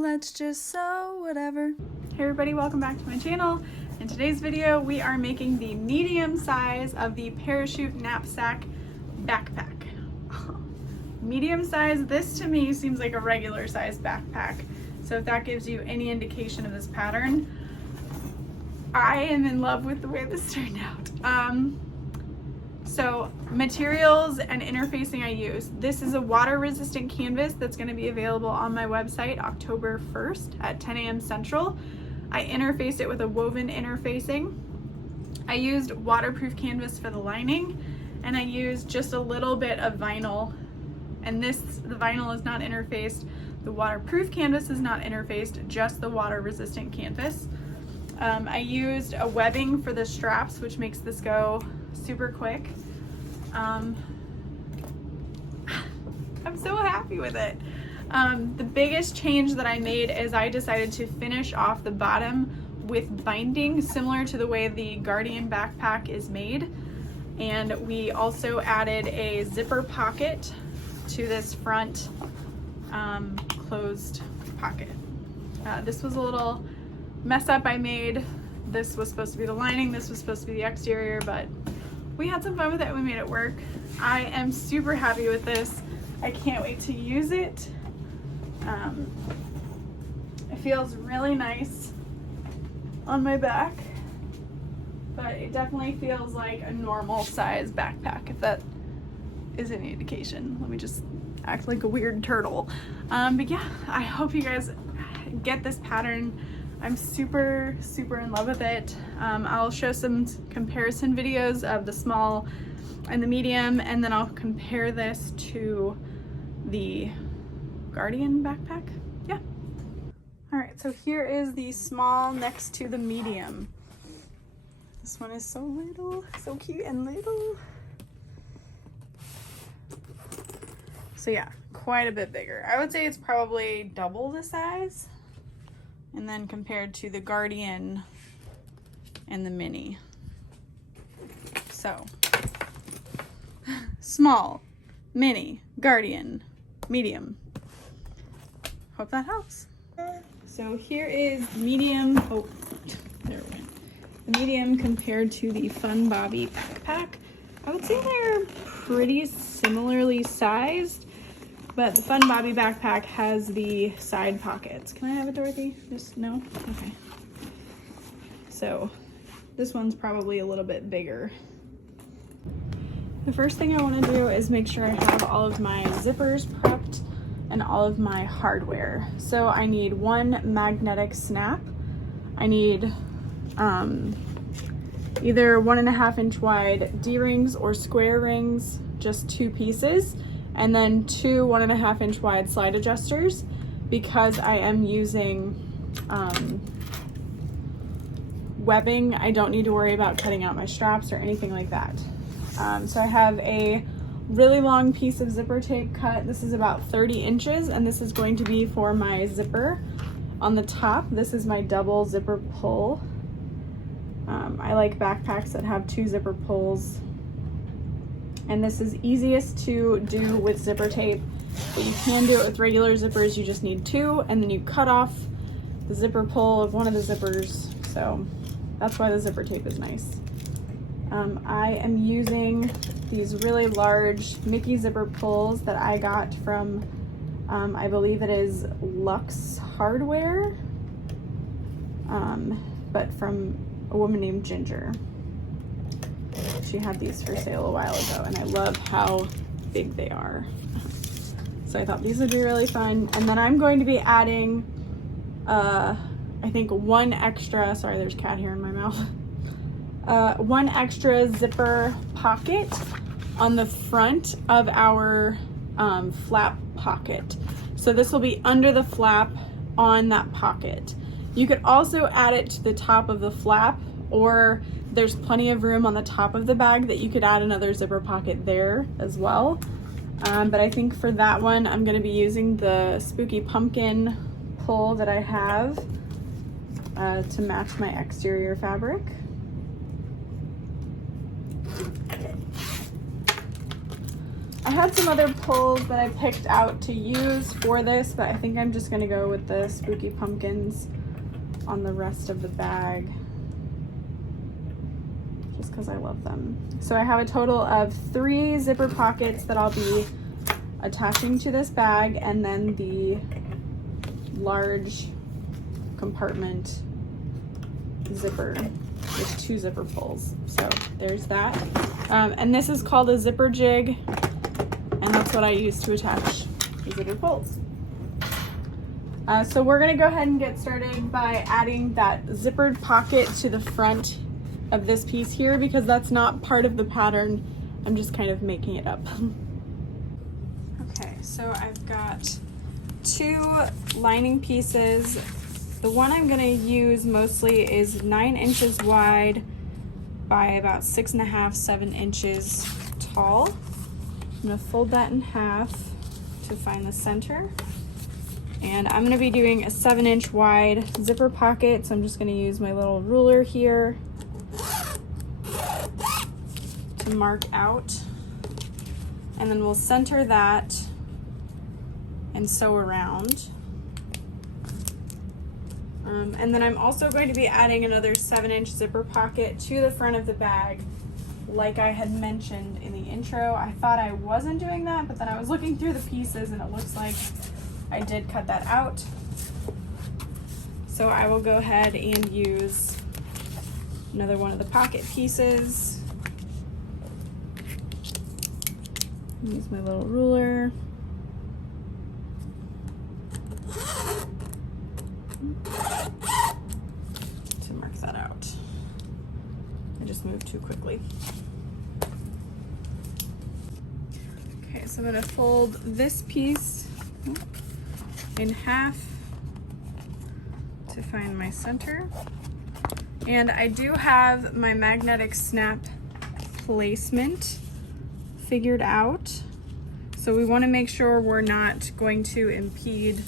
let's just sew whatever. Hey everybody, welcome back to my channel. In today's video, we are making the medium size of the parachute knapsack backpack. Medium size, this to me seems like a regular size backpack. So if that gives you any indication of this pattern, I am in love with the way this turned out. So materials and interfacing I use. This is a water resistant canvas that's going to be available on my website October 1st at 10 a.m. Central. I interfaced it with a woven interfacing. I used waterproof canvas for the lining, and I used just a little bit of vinyl. And the vinyl is not interfaced. The waterproof canvas is not interfaced, just the water resistant canvas. I used a webbing for the straps, which makes this go super quick. I'm so happy with it. The biggest change that I made is I decided to finish off the bottom with binding, similar to the way the Guardian backpack is made. And we also added a zipper pocket to this front closed pocket. This was a little mess up I made. This was supposed to be the lining, this was supposed to be the exterior, but we had some fun with it. We made it work. I am super happy with this. I can't wait to use it. It feels really nice on my back, but it definitely feels like a normal size backpack, if that is any indication. Let me just act like a weird turtle. But yeah, I hope you guys get this pattern. I'm super in love with it. I'll show some comparison videos of the small and the medium, and then I'll compare this to the Guardian backpack. Yeah. All right, so here is the small next to the medium. This one is so little, so cute and little. So yeah, quite a bit bigger. I would say it's probably double the size. And then compared to the Guardian and the Mini. So, small, mini, Guardian, medium. Hope that helps. So here is medium, oh, there it went. The medium compared to the Fun Bobby backpack. I would say they're pretty similarly sized, but the Fun Bobby backpack has the side pockets. Can I have it, Dorothy? Just no? Okay. So this one's probably a little bit bigger. The first thing I want to do is make sure I have all of my zippers prepped and all of my hardware. So I need one magnetic snap. I need either 1.5 inch wide D-rings or square rings, just 2 pieces. And then 2 1.5 inch wide slide adjusters, because I am using webbing. I don't need to worry about cutting out my straps or anything like that. So I have a really long piece of zipper tape cut. This is about 30 inches, and this is going to be for my zipper on the top. This is my double zipper pull. I like backpacks that have 2 zipper pulls. And this is easiest to do with zipper tape, but you can do it with regular zippers. You just need 2, and then you cut off the zipper pull of one of the zippers. So that's why the zipper tape is nice. I am using these really large Mickey zipper pulls that I got from, I believe it is Luxe Hardware, but from a woman named Ginger. She had these for sale a while ago, and I love how big they are. So I thought these would be really fun. And then I'm going to be adding, I think 1 extra, sorry, there's cat hair in my mouth. 1 extra zipper pocket on the front of our flap pocket. So this will be under the flap on that pocket. You could also add it to the top of the flap, or there's plenty of room on the top of the bag that you could add another zipper pocket there as well. But I think for that one, I'm gonna be using the Spooky Pumpkin pull that I have to match my exterior fabric. I had some other pulls that I picked out to use for this, but I think I'm just gonna go with the spooky pumpkins on the rest of the bag, just because I love them. So I have a total of 3 zipper pockets that I'll be attaching to this bag, and then the large compartment zipper with 2 zipper pulls. So there's that. And this is called a zipper jig, and that's what I use to attach the zipper pulls. So we're gonna go ahead and get started by adding that zippered pocket to the front of this piece here, because that's not part of the pattern. I'm just kind of making it up. Okay, so I've got 2 lining pieces. The one I'm gonna use mostly is 9 inches wide by about 6.5, 7 inches tall. I'm gonna fold that in half to find the center. And I'm gonna be doing a 7-inch wide zipper pocket, so I'm just gonna use my little ruler here to mark out. And then we'll center that and sew around. And then I'm also going to be adding another 7-inch zipper pocket to the front of the bag, like I had mentioned in the intro. I thought I wasn't doing that, but then I was looking through the pieces and it looks like I did cut that out. So I will go ahead and use another one of the pocket pieces. Use my little ruler. To mark that out. I just moved too quickly. Okay, so I'm gonna fold this piece in half to find my center. And I do have my magnetic snap placement figured out. So we want to make sure we're not going to impede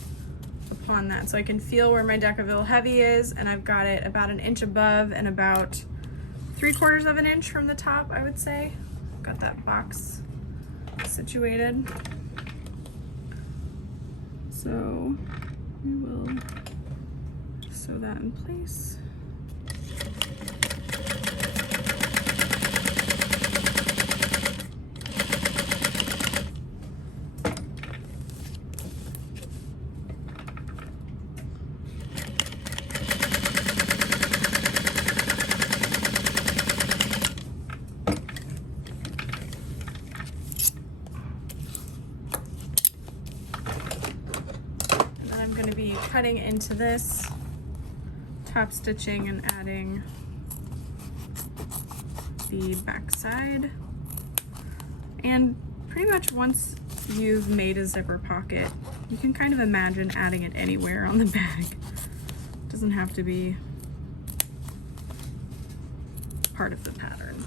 upon that. So I can feel where my Decaville heavy is, and I've got it about 1 inch above and about 3/4 of an inch from the top, I would say. Got that box situated. So we will sew that in place. Cutting into this, top stitching and adding the back side. And pretty much once you've made a zipper pocket, you can kind of imagine adding it anywhere on the bag. It doesn't have to be part of the pattern.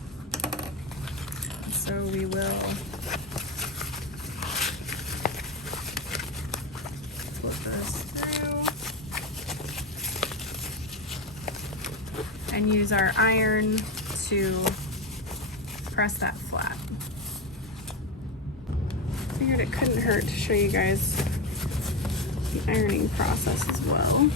So we will flip this through and use our iron to press that flat. Figured it couldn't hurt to show you guys the ironing process as well.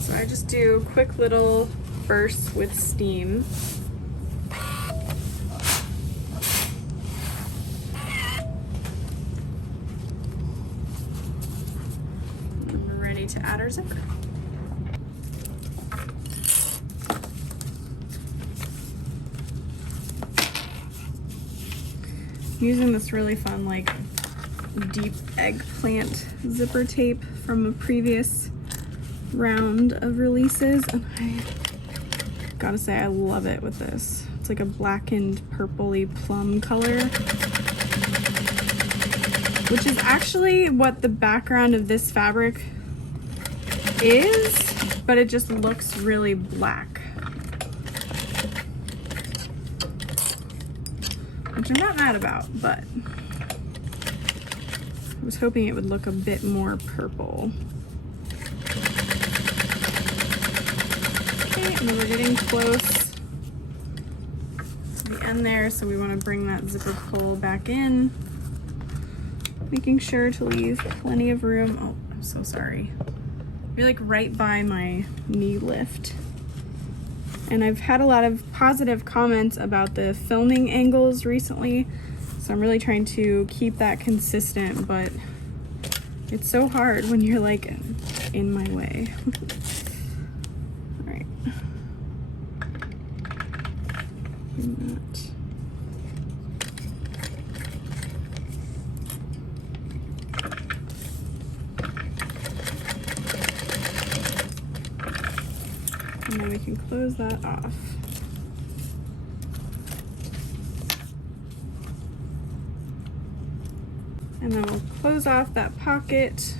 So I just do quick little bursts with steam. To add our zipper. I'm using this really fun like deep eggplant zipper tape from a previous round of releases, and I gotta say I love it with this. It's like a blackened purpley plum color, which is actually what the background of this fabric is, but it just looks really black, which I'm not mad about, but I was hoping it would look a bit more purple. and then we're getting close to the end there, so we want to bring that zipper pull back in, making sure to leave plenty of room. Oh, I'm so sorry. You're like right by my knee lift. And I've had a lot of positive comments about the filming angles recently, so I'm really trying to keep that consistent, but it's so hard when you're like in my way. All right. Bring that. And then we can close that off. And then we'll close off that pocket.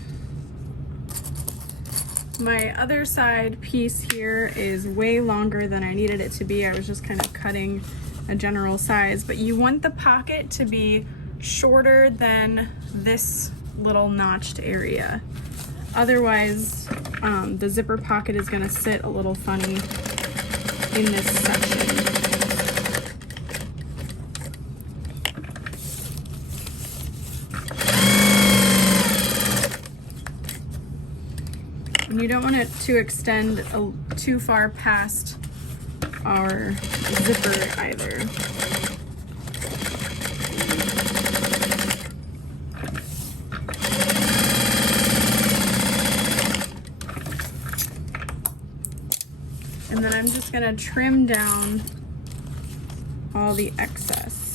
My other side piece here is way longer than I needed it to be. I was just kind of cutting a general size, but you want the pocket to be shorter than this little notched area. Otherwise, the zipper pocket is going to sit a little funny in this section. And you don't want it to extend too far past our zipper either. And then I'm just gonna trim down all the excess.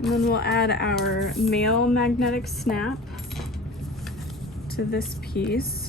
And then we'll add our male magnetic snap to this piece.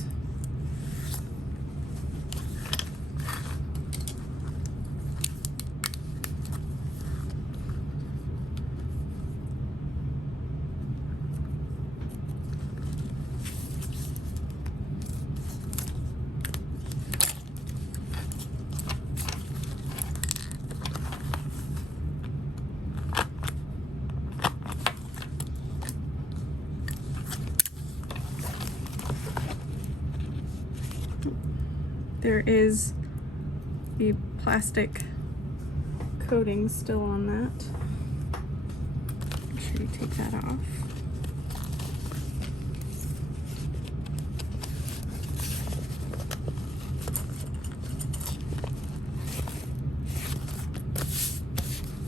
There is the plastic coating still on that. Make sure you take that off.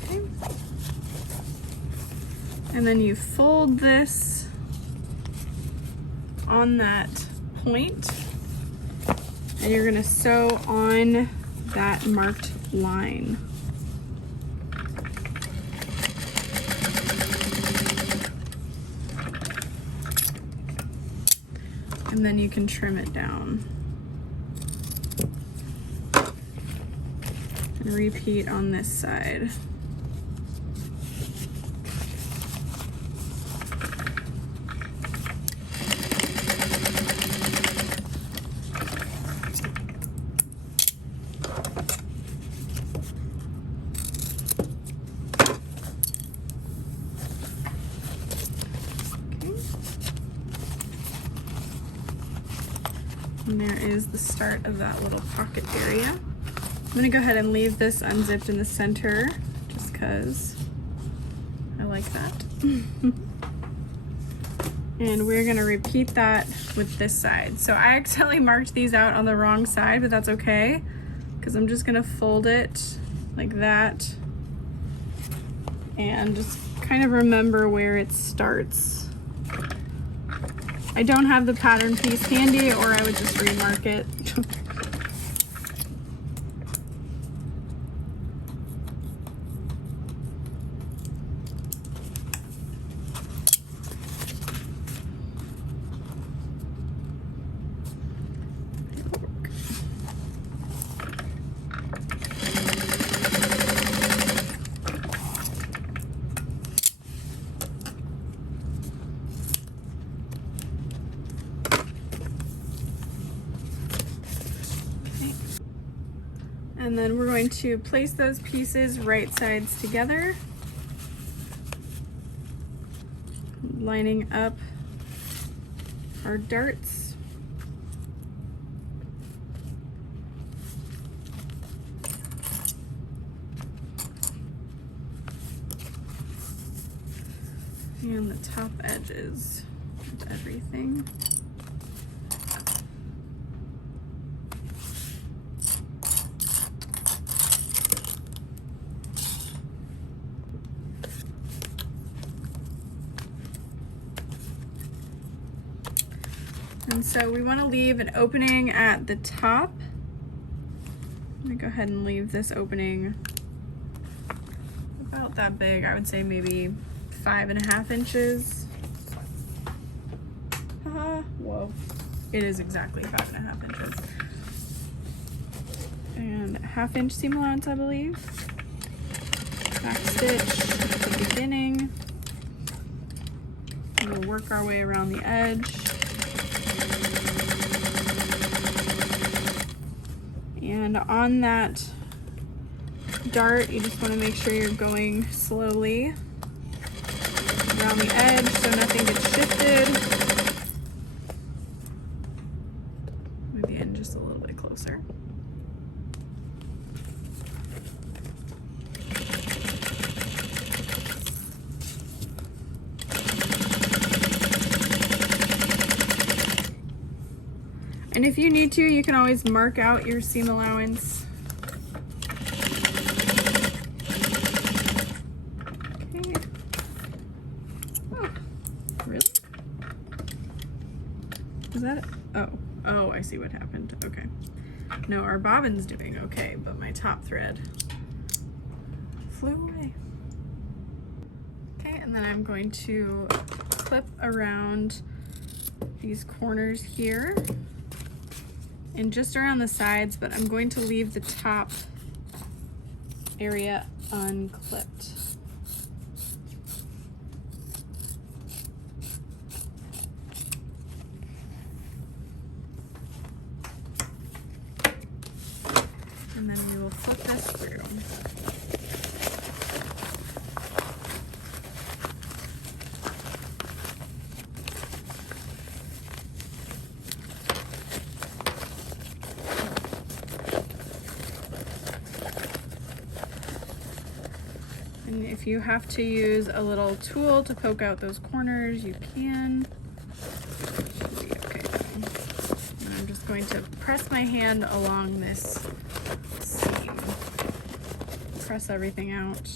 Okay. And then you fold this on that point. And you're gonna sew on that marked line. And then you can trim it down. And repeat on this side. And there is the start of that little pocket area. I'm gonna go ahead and leave this unzipped in the center just because I like that. And we're gonna repeat that with this side. So I accidentally marked these out on the wrong side, but that's okay, because I'm just gonna fold it like that and just kind of remember where it starts. I don't have the pattern piece handy, or I would just remark it. And then we're going to place those pieces right sides together, lining up our darts. And the top edges of everything. And so we want to leave an opening at the top. I'm going to go ahead and leave this opening about that big. I would say maybe 5.5 inches. Whoa. It is exactly 5.5 inches. And a 1/2 inch seam allowance, I believe. Back stitch at the beginning. And we'll work our way around the edge. And on that dart, you just want to make sure you're going slowly around the edge so nothing gets shifted. Move the end just a little bit closer. And if you need to, you can always mark out your seam allowance. Okay. Oh, really? Is that it? Oh, I see what happened. Okay. No, our bobbin's doing okay, but my top thread flew away. Okay, and then I'm going to clip around these corners here. And just around the sides, but I'm going to leave the top area unclipped. And then we will flip this through. And if you have to use a little tool to poke out those corners, you can. Should be okay. And I'm just going to press my hand along this seam. Press everything out.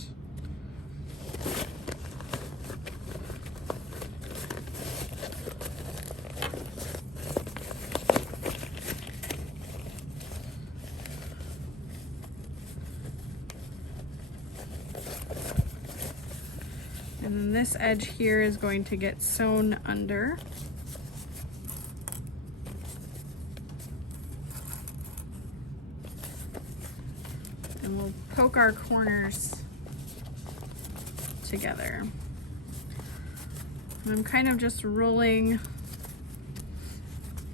And then this edge here is going to get sewn under. And we'll poke our corners together. And I'm kind of just rolling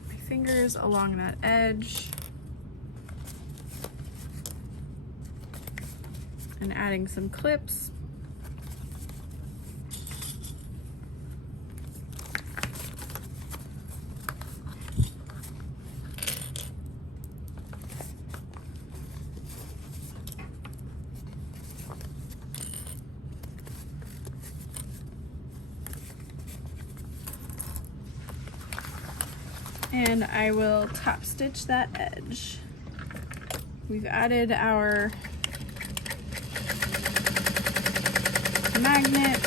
my fingers along that edge and adding some clips. And I will top stitch that edge. We've added our magnet.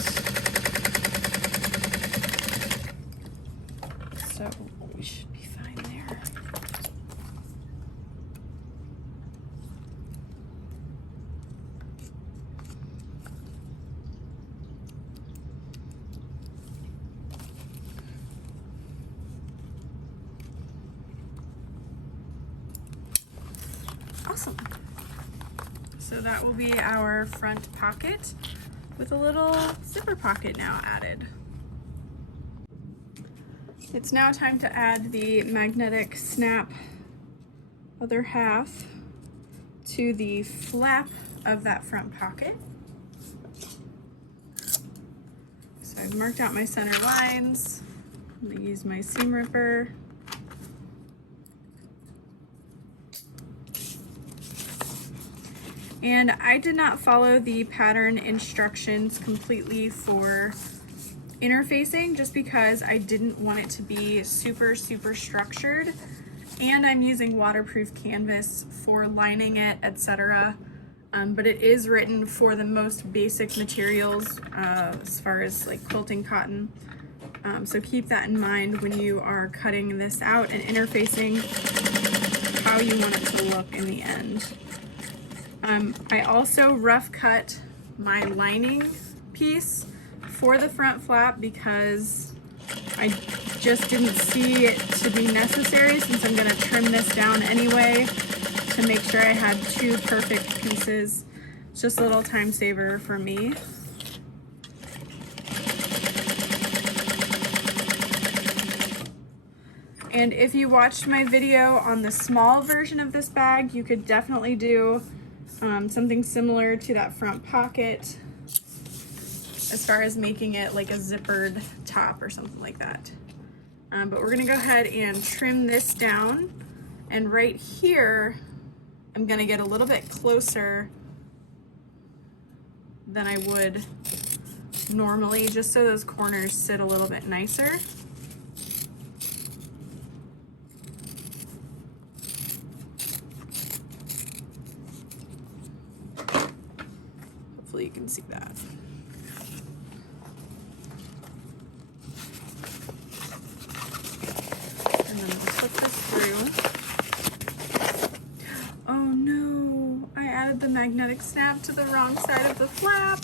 So we should be fine there. Awesome. So that will be our front pocket with a little zipper pocket now added. It's now time to add the magnetic snap other half. to the flap of that front pocket. So I've marked out my center lines. I'm gonna use my seam ripper. And I did not follow the pattern instructions completely for interfacing just because I didn't want it to be super structured, and I'm using waterproof canvas for lining it, etc. But it is written for the most basic materials as far as like quilting cotton. So keep that in mind when you are cutting this out and interfacing how you want it to look in the end. I also rough cut my lining piece for the front flap because I just didn't see it to be necessary, since I'm going to trim this down anyway to make sure I had two perfect pieces. It's just a little time saver for me. And if you watched my video on the small version of this bag, you could definitely do something similar to that front pocket as far as making it like a zippered top or something like that. But we're gonna go ahead and trim this down, and right here I'm gonna get a little bit closer than I would normally, just so those corners sit a little bit nicer. Hopefully you can see that. And then we'll flip this through. Oh no, I added the magnetic snap to the wrong side of the flap.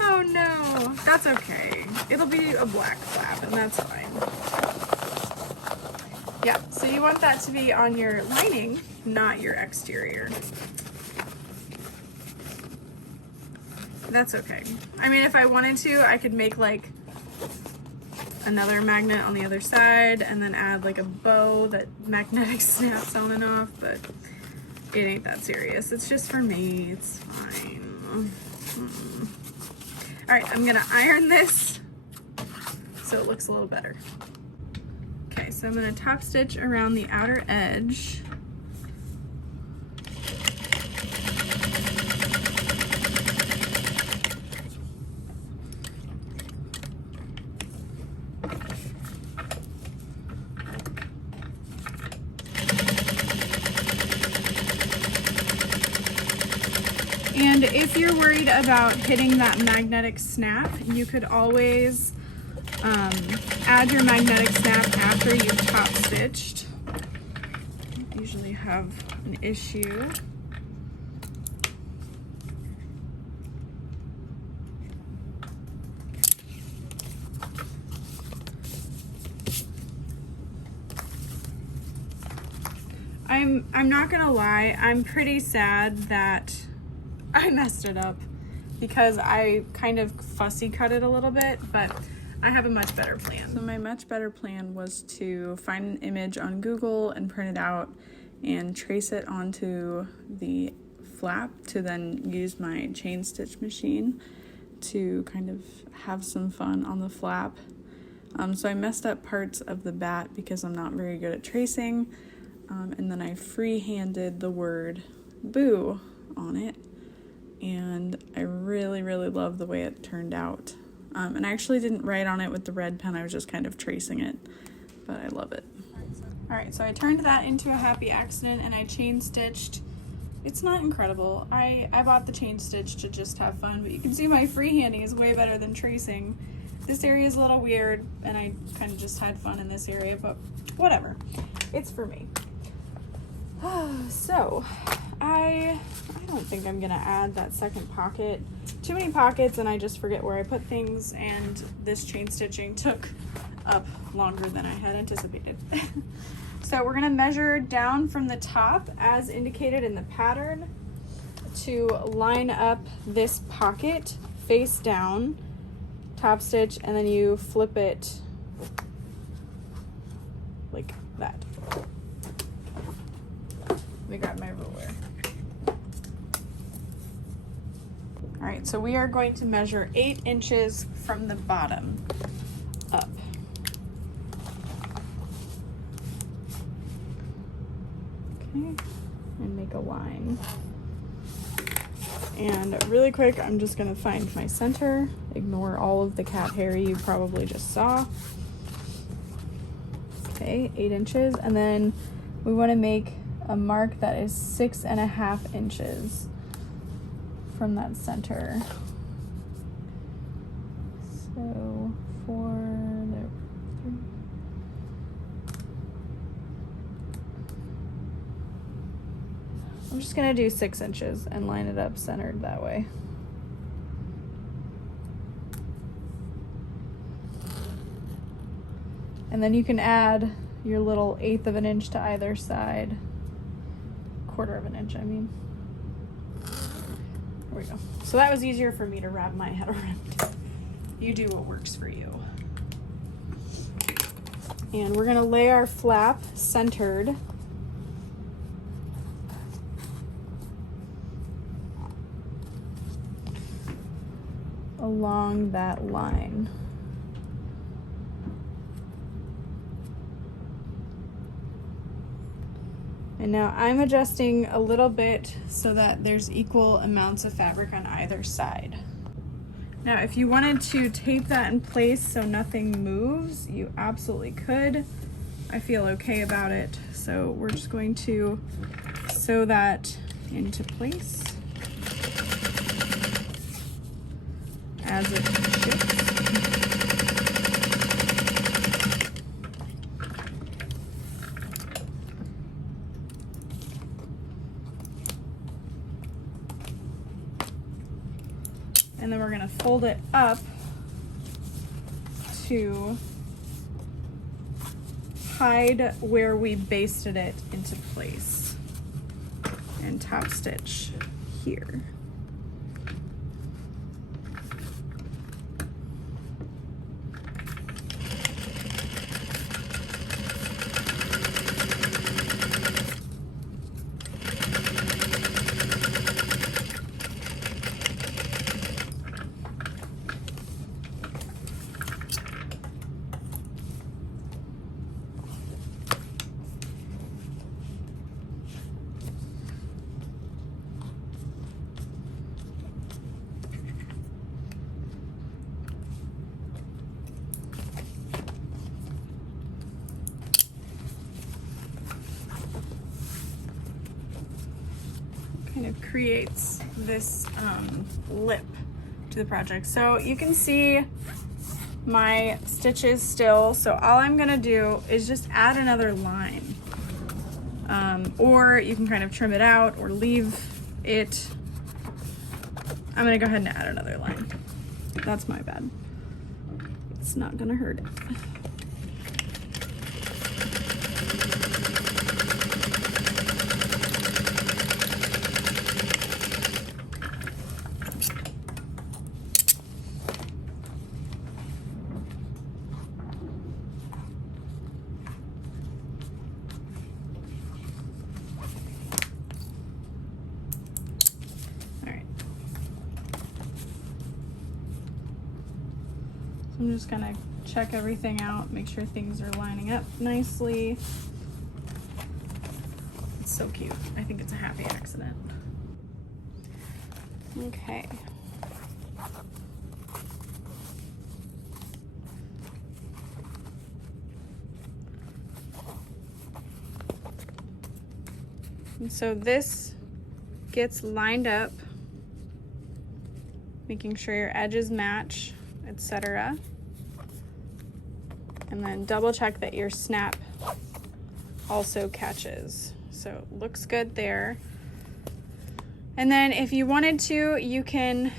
Oh no, that's okay. It'll be a black flap and that's fine. Yeah, so you want that to be on your lining, not your exterior. That's okay. I mean, if I wanted to, I could make like another magnet on the other side and then add like a bow that magnetic snaps on and off, but it ain't that serious. It's just for me, it's fine. All right, I'm gonna iron this so it looks a little better. Okay, so I'm gonna top stitch around the outer edge. And if you're worried about hitting that magnetic snap, you could always add your magnetic snap after you've top stitched. I usually have an issue. I'm not gonna lie, I'm pretty sad that I messed it up because I kind of fussy cut it a little bit, but I have a much better plan. So my much better plan was to find an image on Google and print it out and trace it onto the flap to then use my chain stitch machine to kind of have some fun on the flap. So I messed up parts of the bat because I'm not very good at tracing, and then I free-handed the word boo on it. And I really love the way it turned out. And I actually didn't write on it with the red pen, I was just kind of tracing it, but I love it. All right, so I turned that into a happy accident and I chain stitched. It's not incredible. I bought the chain stitch to just have fun, but you can see my freehanding is way better than tracing. This area is a little weird and I kind of just had fun in this area, but whatever, it's for me. So I don't think I'm gonna add that second pocket. Too many pockets and I just forget where I put things, and this chain stitching took up longer than I had anticipated. So we're gonna measure down from the top as indicated in the pattern to line up this pocket face down, top stitch, and then you flip it like that. Let me grab my ruler. All right, so we are going to measure 8 inches from the bottom up. Okay, and make a line. And really quick, I'm just gonna find my center. Ignore all of the cat hair you probably just saw. Okay, 8 inches, and then we wanna make a mark that is 6.5 inches from that center. So 4, there, 3. I'm just gonna do 6 inches and line it up centered that way. And then you can add your little 1/8 of an inch to either side. 1/4 of an inch, I mean. There we go. So that was easier for me to wrap my head around. You do what works for you. And we're gonna lay our flap centered. Along that line. And now I'm adjusting a little bit so that there's equal amounts of fabric on either side. Now, if you wanted to tape that in place so nothing moves, you absolutely could. I feel okay about it. So we're just going to sew that into place as it shifts. And then we're gonna fold it up to hide where we basted it into place and top stitch here. Kind of creates this lip to the project. So you can see my stitches still. So all I'm gonna do is just add another line. Or you can kind of trim it out or leave it. I'm gonna go ahead and add another line. That's my bad. It's not gonna hurt it. I'm just gonna check everything out, make sure things are lining up nicely. It's so cute. I think it's a happy accident. Okay. And so this gets lined up, making sure your edges match, etc. And then double check that your snap also catches. So it looks good there. And then if you wanted to, you can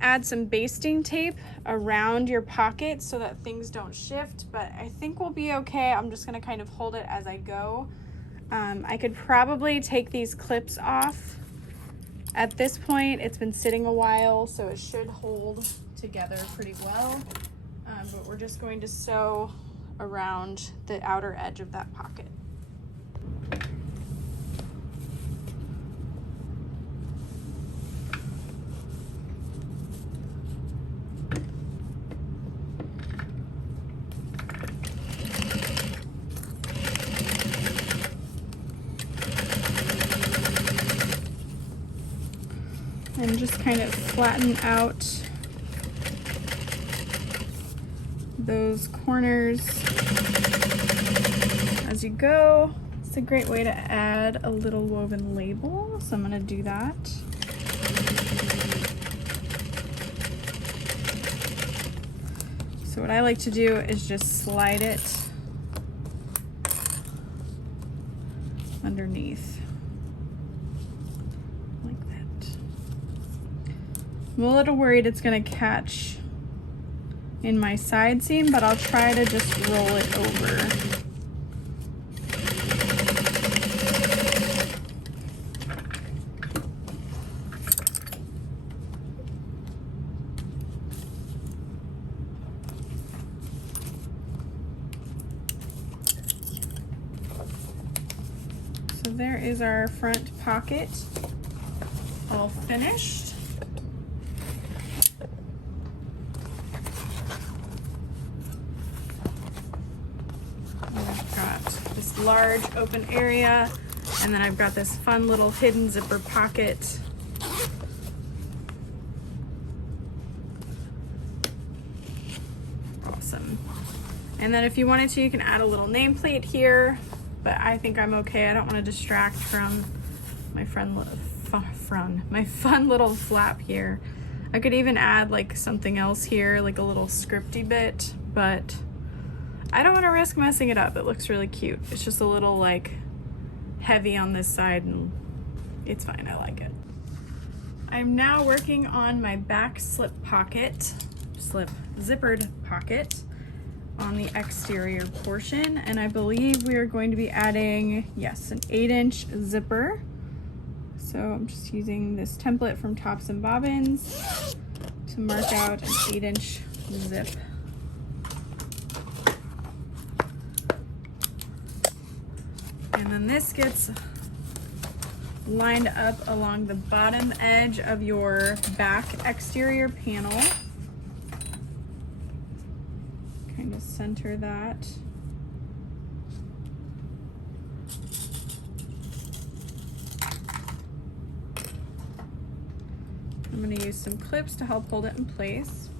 add some basting tape around your pocket so that things don't shift, but I think we'll be okay. I'm just gonna kind of hold it as I go. I could probably take these clips off. At this point, it's been sitting a while, so it should hold together pretty well. But we're just going to sew around the outer edge of that pocket. and just kind of flatten out those corners as you go. It's a great way to add a little woven label, so I'm going to do that. So what I like to do is just slide it underneath like that. I'm a little worried it's going to catch in my side seam, but I'll try to just roll it over. So there is our front pocket all finished. This large open area, and then I've got this fun little hidden zipper pocket. Awesome. And then if you wanted to, you can add a little nameplate here, but I think I'm okay. I don't want to distract from my fun little flap here. I could even add like something else here, like a little scripty bit, but I don't want to risk messing it up. It looks really cute. It's just a little like heavy on this side, and it's fine. I like it. I'm now working on my back zippered pocket on the exterior portion, and I believe we are going to be adding, yes, an 8-inch zipper. So I'm just using this template from Tops and Bobbins to mark out an 8-inch zip. And then this gets lined up along the bottom edge of your back exterior panel. Kind of center that. I'm going to use some clips to help hold it in place.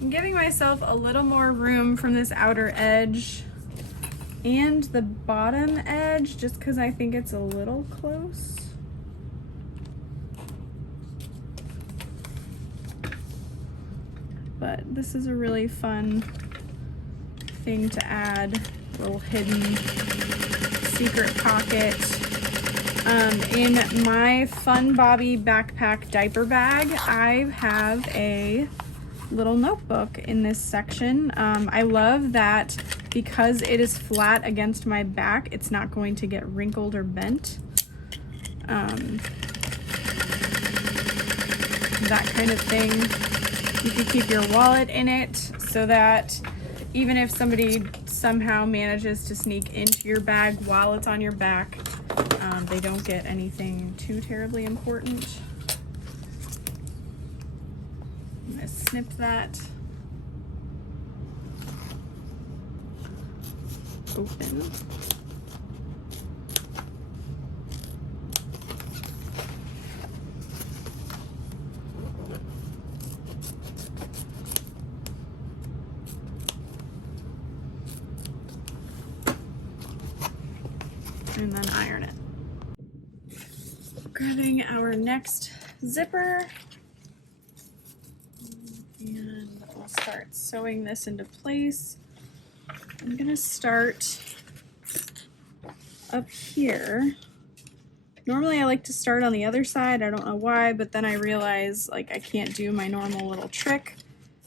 I'm giving myself a little more room from this outer edge and the bottom edge, just because I think it's a little close. But this is a really fun thing to add, a little hidden secret pocket. In my Fun Bobby backpack diaper bag, I have a little notebook in this section. I love that because it is flat against my back, it's not going to get wrinkled or bent. That kind of thing. You can keep your wallet in it so that even if somebody somehow manages to sneak into your bag while it's on your back, they don't get anything too terribly important. I'm gonna snip that open. And then iron it. Grabbing our next zipper, and we'll start sewing this into place. I'm gonna start up here. Normally I like to start on the other side, I don't know why, but then I realize like I can't do my normal little trick,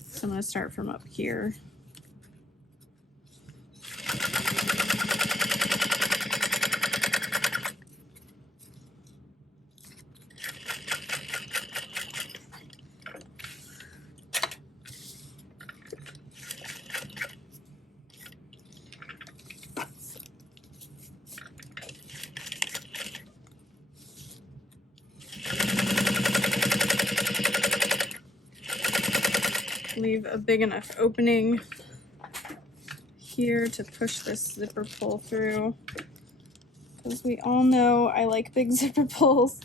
so I'm gonna start from up here. Leave a big enough opening here to push this zipper pull through, because we all know I like big zipper pulls.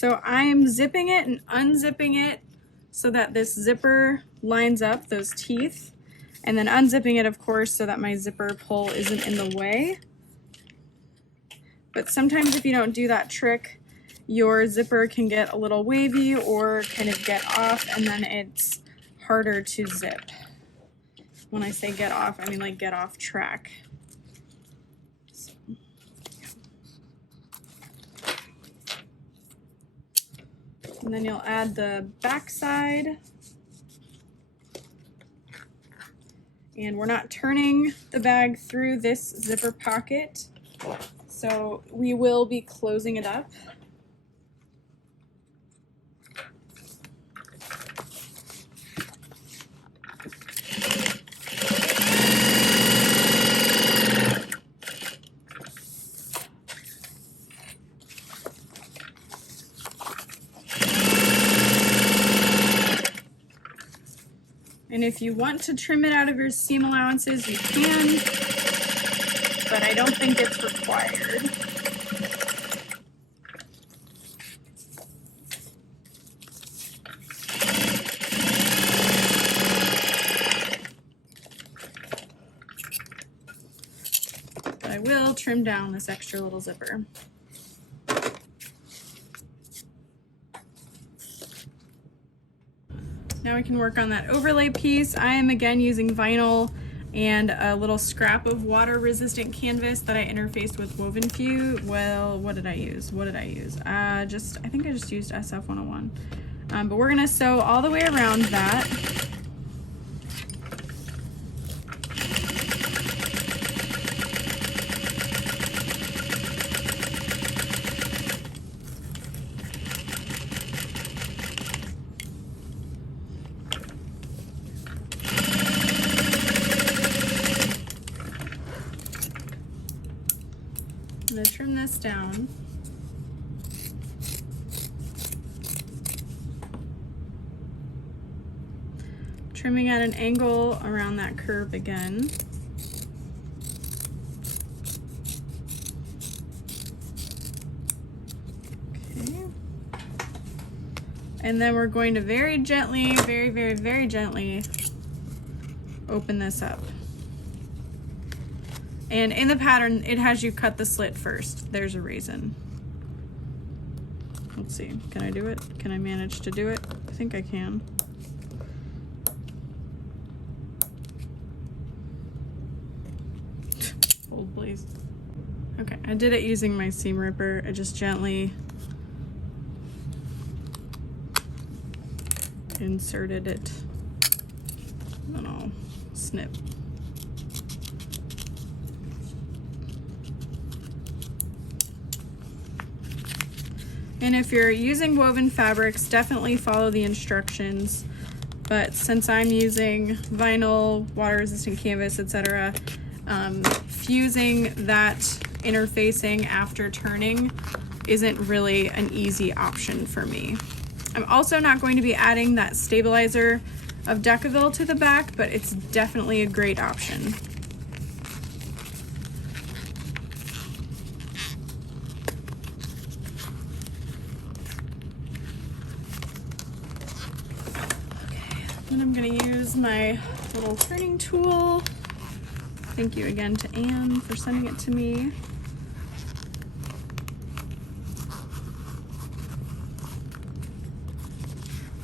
So I'm zipping it and unzipping it so that this zipper lines up those teeth, and then unzipping it, of course, so that my zipper pull isn't in the way. But sometimes if you don't do that trick, your zipper can get a little wavy or kind of get off, and then it's harder to zip. When I say get off, I mean like get off track. So, yeah. And then you'll add the back side. And we're not turning the bag through this zipper pocket, so we will be closing it up. And if you want to trim it out of your seam allowances, you can, but I don't think it's required. But I will trim down this extra little zipper. Now we can work on that overlay piece. I am again using vinyl and a little scrap of water resistant canvas that I interfaced with Woven Fuse. Well, what did I use? I think I just used SF101. But we're gonna sew all the way around that. I'm going to trim this down. Trimming at an angle around that curve again. Okay. And then we're going to very gently, very gently open this up. And in the pattern, it has you cut the slit first. There's a reason. Let's see, can I do it? Can I manage to do it? I think I can. Hold please. Okay, I did it using my seam ripper. I just gently inserted it. Then I'll snip. And if you're using woven fabrics, definitely follow the instructions. But since I'm using vinyl, water-resistant canvas, etc., fusing that interfacing after turning isn't really an easy option for me. I'm also not going to be adding that stabilizer of Decaville to the back, but it's definitely a great option. Then I'm going to use my little turning tool. Thank you again to Anne for sending it to me.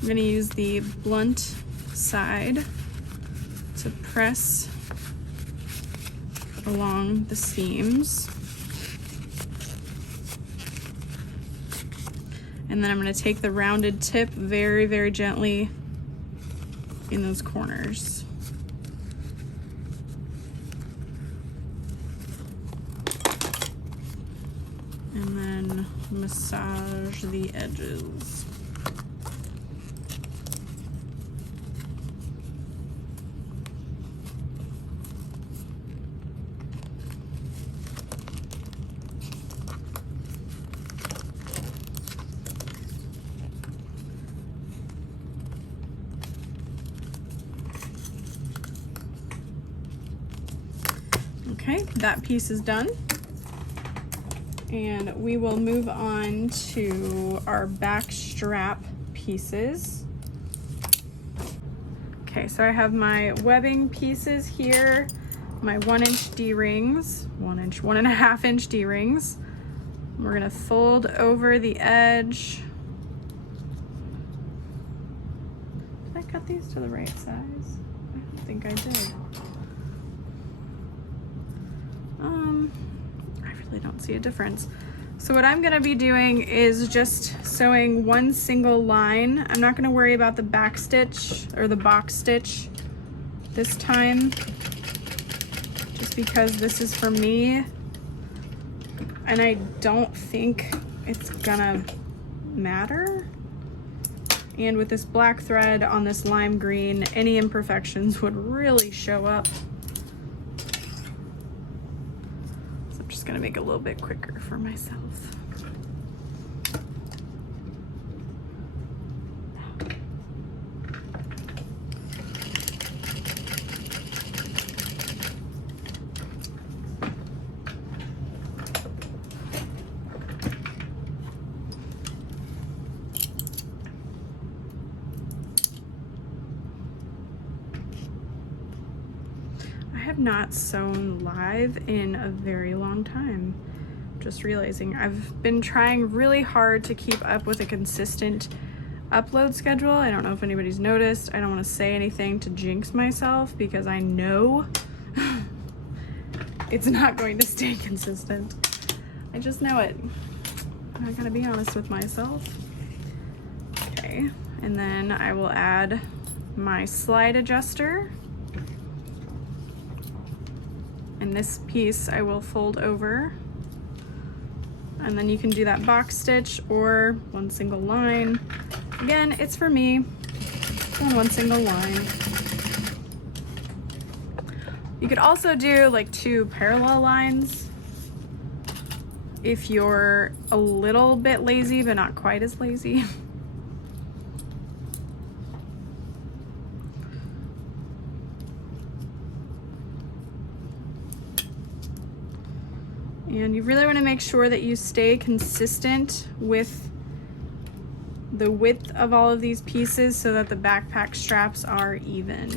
I'm going to use the blunt side to press along the seams. And then I'm going to take the rounded tip very gently in those corners. And then massage the edges. Okay, that piece is done. And we will move on to our back strap pieces. Okay, so I have my webbing pieces here, my 1-inch D-rings, 1.5 inch D-rings. We're gonna fold over the edge. Did I cut these to the right size? I don't think I did. I really don't see a difference. So what I'm gonna be doing is just sewing one single line. I'm not gonna worry about the back stitch or the box stitch this time, just because this is for me. And I don't think it's gonna matter. And with this black thread on this lime green, any imperfections would really show up. So I'm just gonna make it a little bit quicker for myself. I have not sewn live in a very long time. Just realizing I've been trying really hard to keep up with a consistent upload schedule. I don't know if anybody's noticed. I don't want to say anything to jinx myself because I know it's not going to stay consistent. I just know it. I gotta be honest with myself. Okay, and then I will add my slide adjuster. And this piece I will fold over. And then you can do that box stitch or one single line. Again, it's for me, on one single line. You could also do like 2 parallel lines if you're a little bit lazy, but not quite as lazy. And you really want to make sure that you stay consistent with the width of all of these pieces so that the backpack straps are even.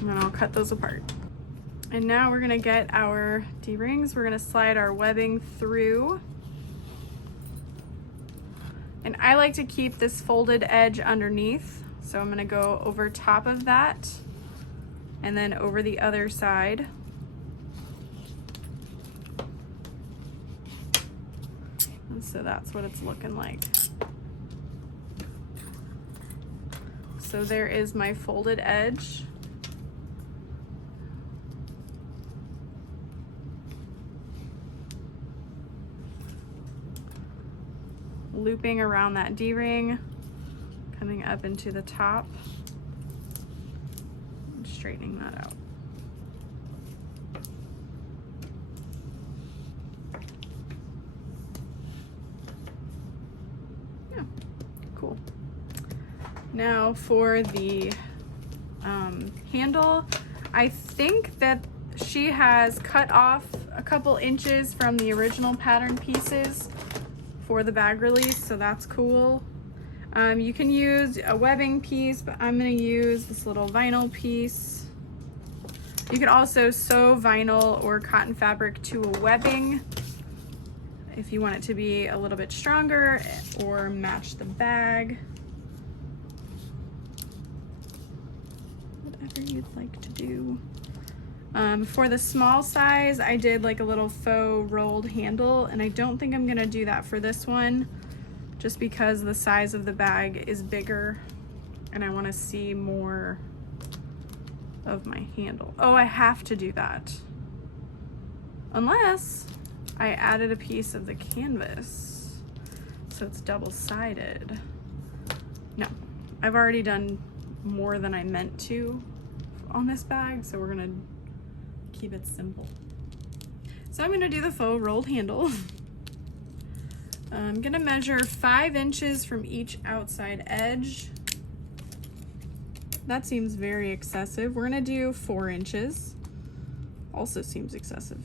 And then I'll cut those apart. And now we're gonna get our D-rings. We're gonna slide our webbing through. And I like to keep this folded edge underneath. So I'm gonna go over top of that and then over the other side. And so that's what it's looking like. So there is my folded edge. Looping around that D-ring, coming up into the top, and straightening that out. Yeah, cool. Now for the handle, I think that she has cut off a couple inches from the original pattern pieces for the bag release, so that's cool. You can use a webbing piece, but I'm gonna use this little vinyl piece. You can also sew vinyl or cotton fabric to a webbing if you want it to be a little bit stronger or match the bag. Whatever you'd like to do. For the small size, I did like a little faux rolled handle, and I don't think I'm gonna do that for this one, just because the size of the bag is bigger and I wanna see more of my handle. Oh, I have to do that. Unless I added a piece of the canvas, so it's double-sided. No, I've already done more than I meant to on this bag, so we're gonna keep it simple. So I'm gonna do the faux rolled handle. I'm gonna measure 5 inches from each outside edge. That seems very excessive. We're gonna do 4 inches. Also seems excessive.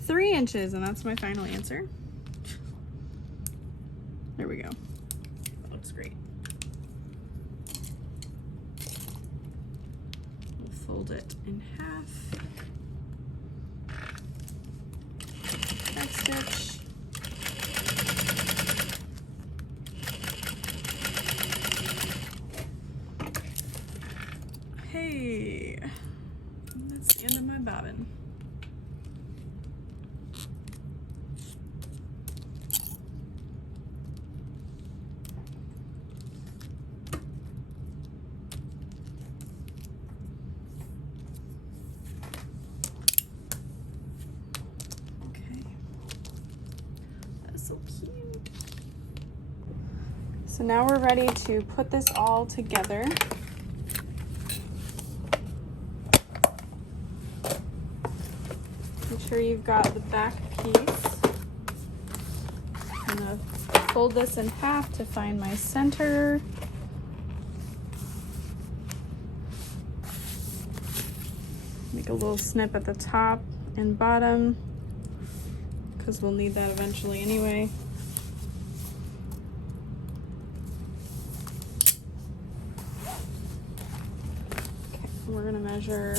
3 inches, and that's my final answer. There we go. That looks great. We'll fold it in half. Back stitch. Hey, that's the end of my bobbin. So cute. So now we're ready to put this all together. Make sure you've got the back piece. I'm gonna fold this in half to find my center. Make a little snip at the top and bottom, because we'll need that eventually anyway. Okay, we're gonna measure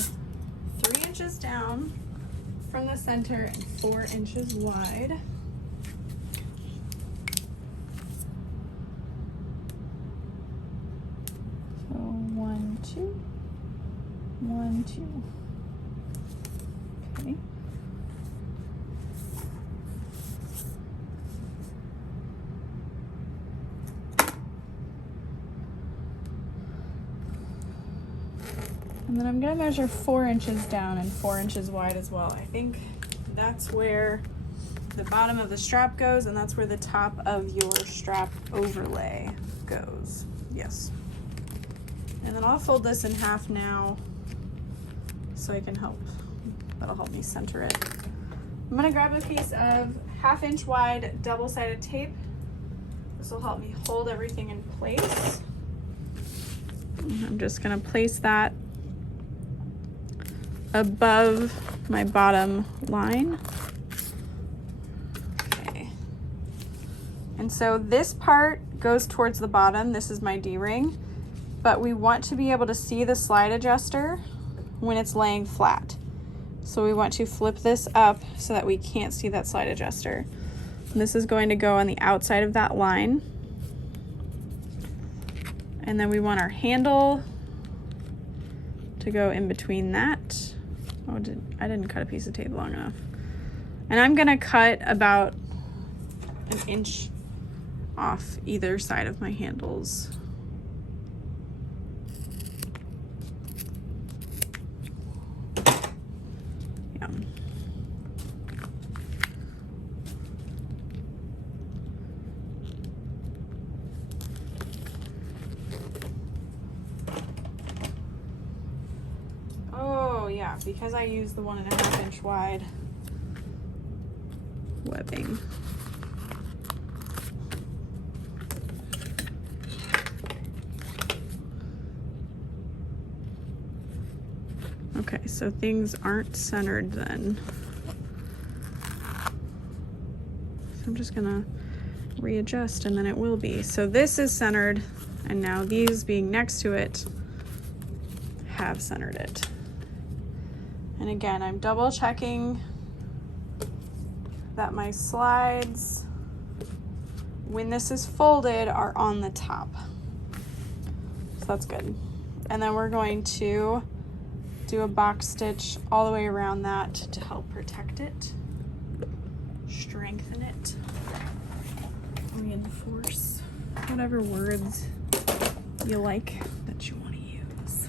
3 inches down from the center and 4 inches wide. So 1, 2, 1, 2. Okay. And then I'm gonna measure 4 inches down and 4 inches wide as well. I think that's where the bottom of the strap goes, and that's where the top of your strap overlay goes. Yes. And then I'll fold this in half now so I can that'll help me center it. I'm gonna grab a piece of 1/2 inch wide double-sided tape. This will help me hold everything in place. I'm just gonna place that above my bottom line. Okay. And so this part goes towards the bottom. This is my D-ring, but we want to be able to see the slide adjuster when it's laying flat. So we want to flip this up so that we can't see that slide adjuster. And this is going to go on the outside of that line. And then we want our handle to go in between that. Oh, I didn't cut a piece of tape long enough. And I'm gonna cut about 1 inch off either side of my handles. Yeah. Yeah, because I use the 1.5 inch wide webbing. Okay, so things aren't centered then. So I'm just gonna readjust and then it will be. So this is centered, and now these being next to it have centered it. And again, I'm double checking that my slides, when this is folded, are on the top. So that's good. And then we're going to do a box stitch all the way around that to help protect it, strengthen it, reinforce, whatever words you like that you want to use.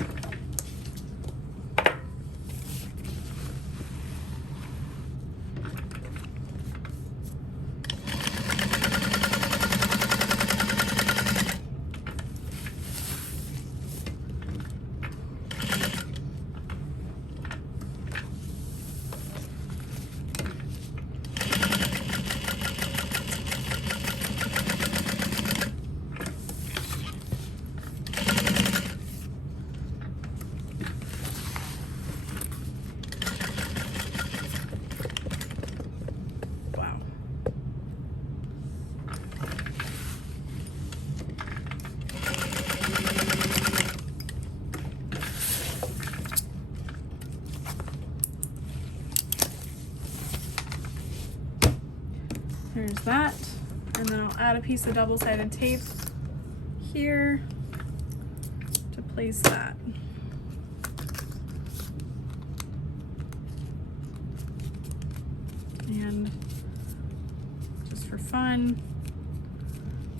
There's that. And then I'll add a piece of double-sided tape here to place that. And just for fun,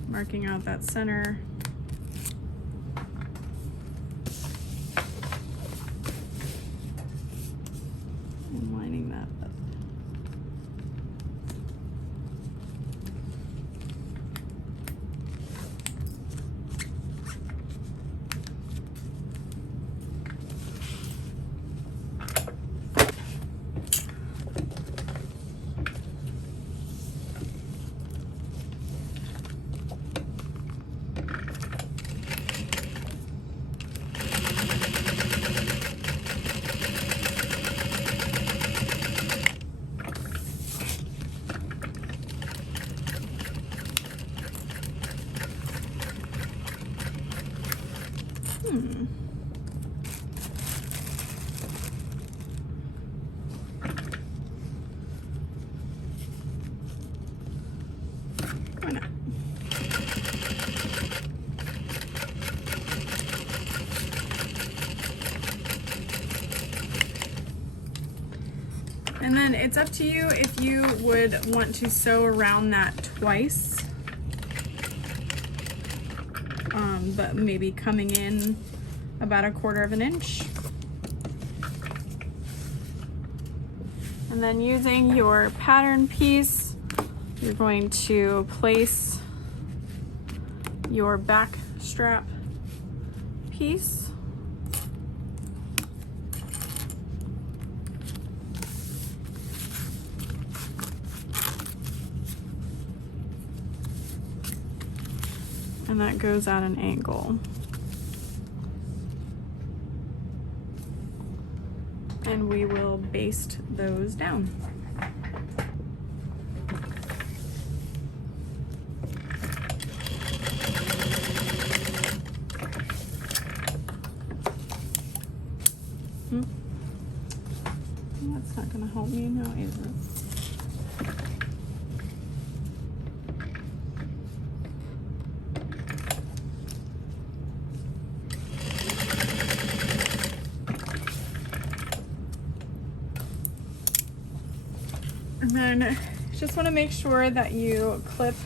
marking out that center. And lining that up. Why not? And then it's up to you if you would want to sew around that twice. But maybe coming in about 1/4 inch. And then using your pattern piece, you're going to place your back strap piece. And that goes at an angle. And we will baste those down. That's not gonna help me now, is it? And then just want to make sure that you clip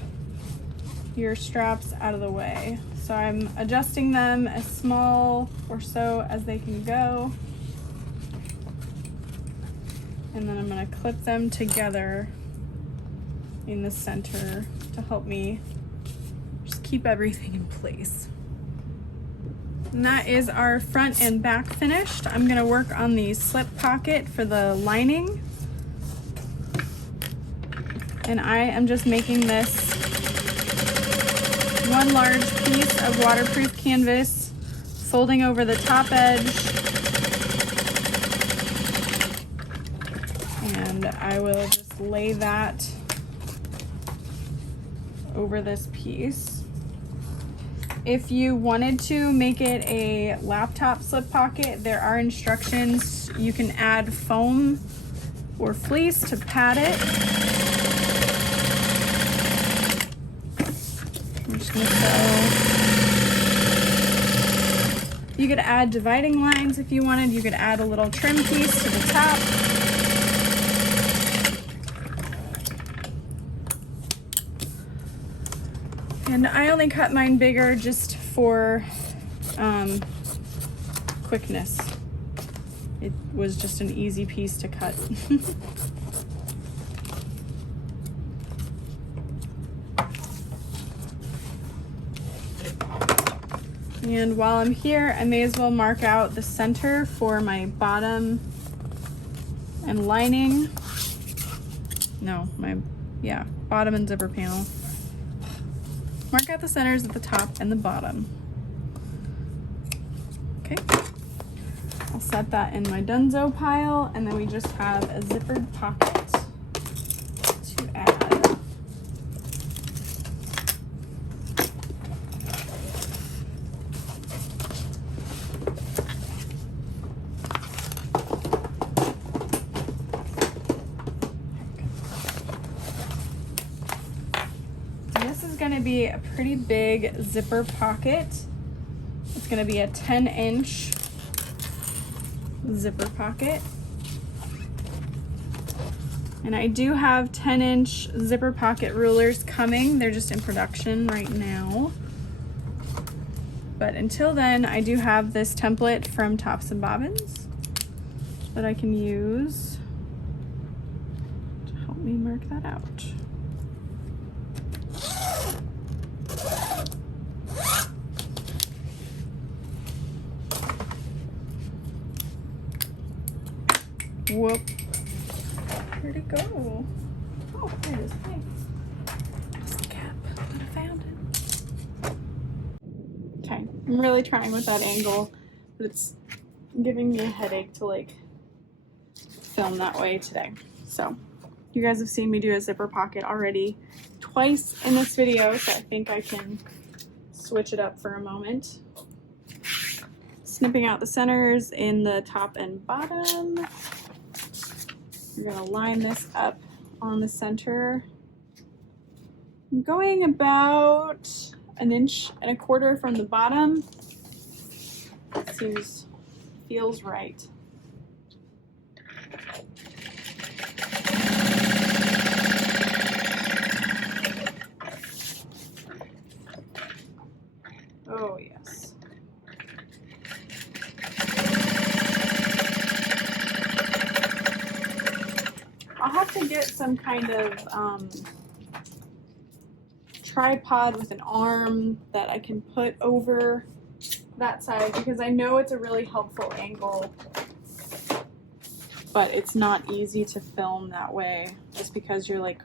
your straps out of the way. So I'm adjusting them as small or so as they can go. And then I'm going to clip them together in the center to help me just keep everything in place. And that is our front and back finished. I'm going to work on the slip pocket for the lining. And I am just making this one large piece of waterproof canvas, folding over the top edge. And I will just lay that over this piece. If you wanted to make it a laptop slip pocket, there are instructions. You can add foam or fleece to pad it. I'm just gonna sew. You could add dividing lines if you wanted. You could add a little trim piece to the top. And I only cut mine bigger just for quickness. It was just an easy piece to cut. And while I'm here, I may as well mark out the center for my bottom and lining. No, bottom and zipper panel. Mark out the centers at the top and the bottom. Okay, I'll set that in my Dunzo pile, and then we just have a zippered pocket to add. be a pretty big zipper pocket. It's going to be a 10-inch zipper pocket. And I do have 10-inch zipper pocket rulers coming. They're just in production right now. But until then, I do have this template from Tops and Bobbins that I can use to help me mark that out. Whoop. Where'd it go? Oh, there it is. Hey. That's the cap, but I found it. Okay, I'm really trying with that angle, but it's giving me a headache to like film that way today. So, you guys have seen me do a zipper pocket already twice in this video, so I think I can switch it up for a moment. Snipping out the centers in the top and bottom. We're going to line this up on the center. I'm going about 1.25 inches from the bottom. Feels right. Oh yes. I'll have to get some kind of tripod with an arm that I can put over that side, because I know it's a really helpful angle, but it's not easy to film that way just because you're like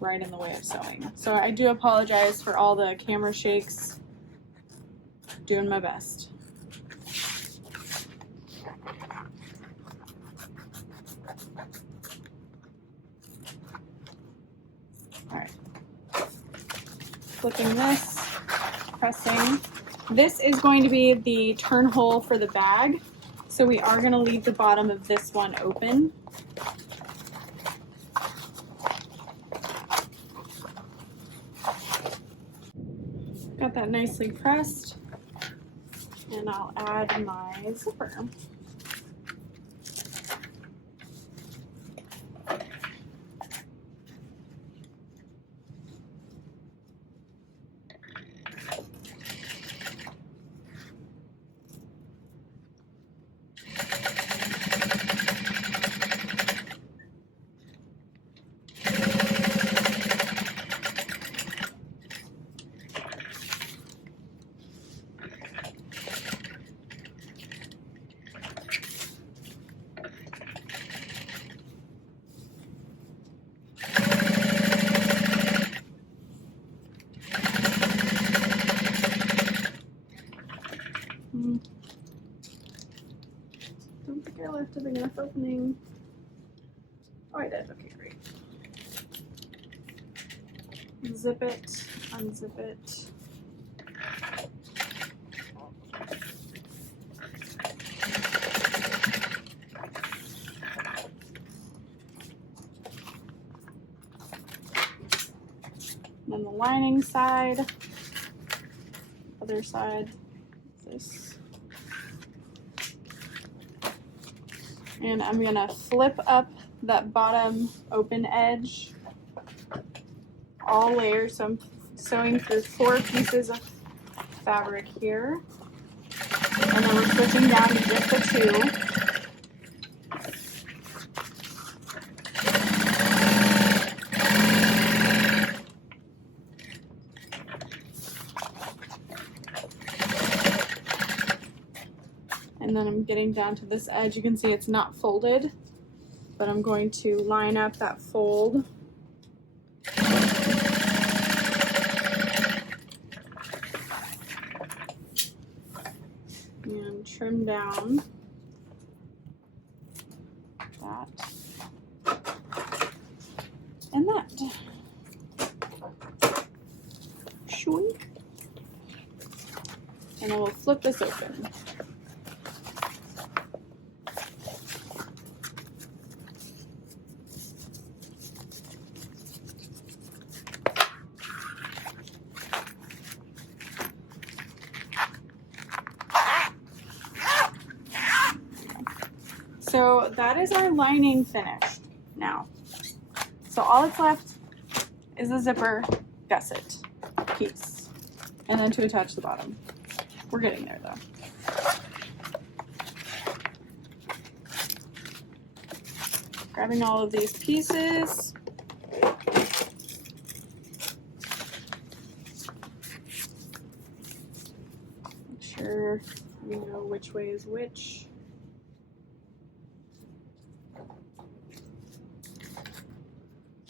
right in the way of sewing. So I do apologize for all the camera shakes. Doing my best. Alright, flipping this, pressing. This is going to be the turn hole for the bag, so we are going to leave the bottom of this one open. Got that nicely pressed, and I'll add my zipper. Don't think I left a big enough opening. Oh, I did. Okay, great. Zip it, unzip it. Then the lining side, other side, this. And I'm gonna flip up that bottom open edge, all layers. So I'm sewing through 4 pieces of fabric here. And then we're switching down to just the 2. And then I'm getting down to this edge. You can see it's not folded, but I'm going to line up that fold. And trim down that and that. Shwink. And then we'll flip this open. So that is our lining finished now. So all that's left is the zipper gusset piece, and then to attach the bottom. We're getting there though. Grabbing all of these pieces. Make sure you know which way is which.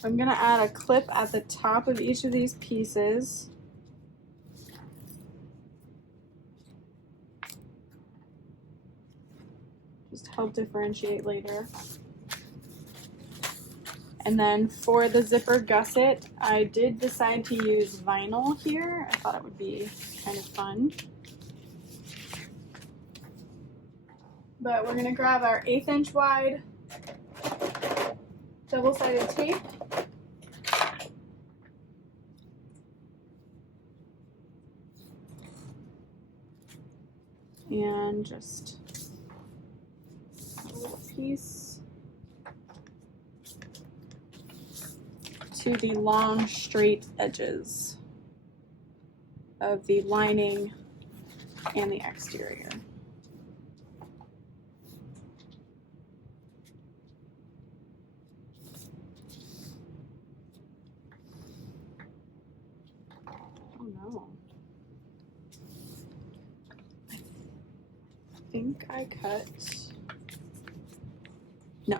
I'm gonna add a clip at the top of each of these pieces. Just help differentiate later. And then for the zipper gusset, I did decide to use vinyl here. I thought it would be kind of fun. But we're gonna grab our 1/8 inch wide double-sided tape. And just a little piece to the long straight edges of the lining and the exterior. Oh no. I think I cut, no.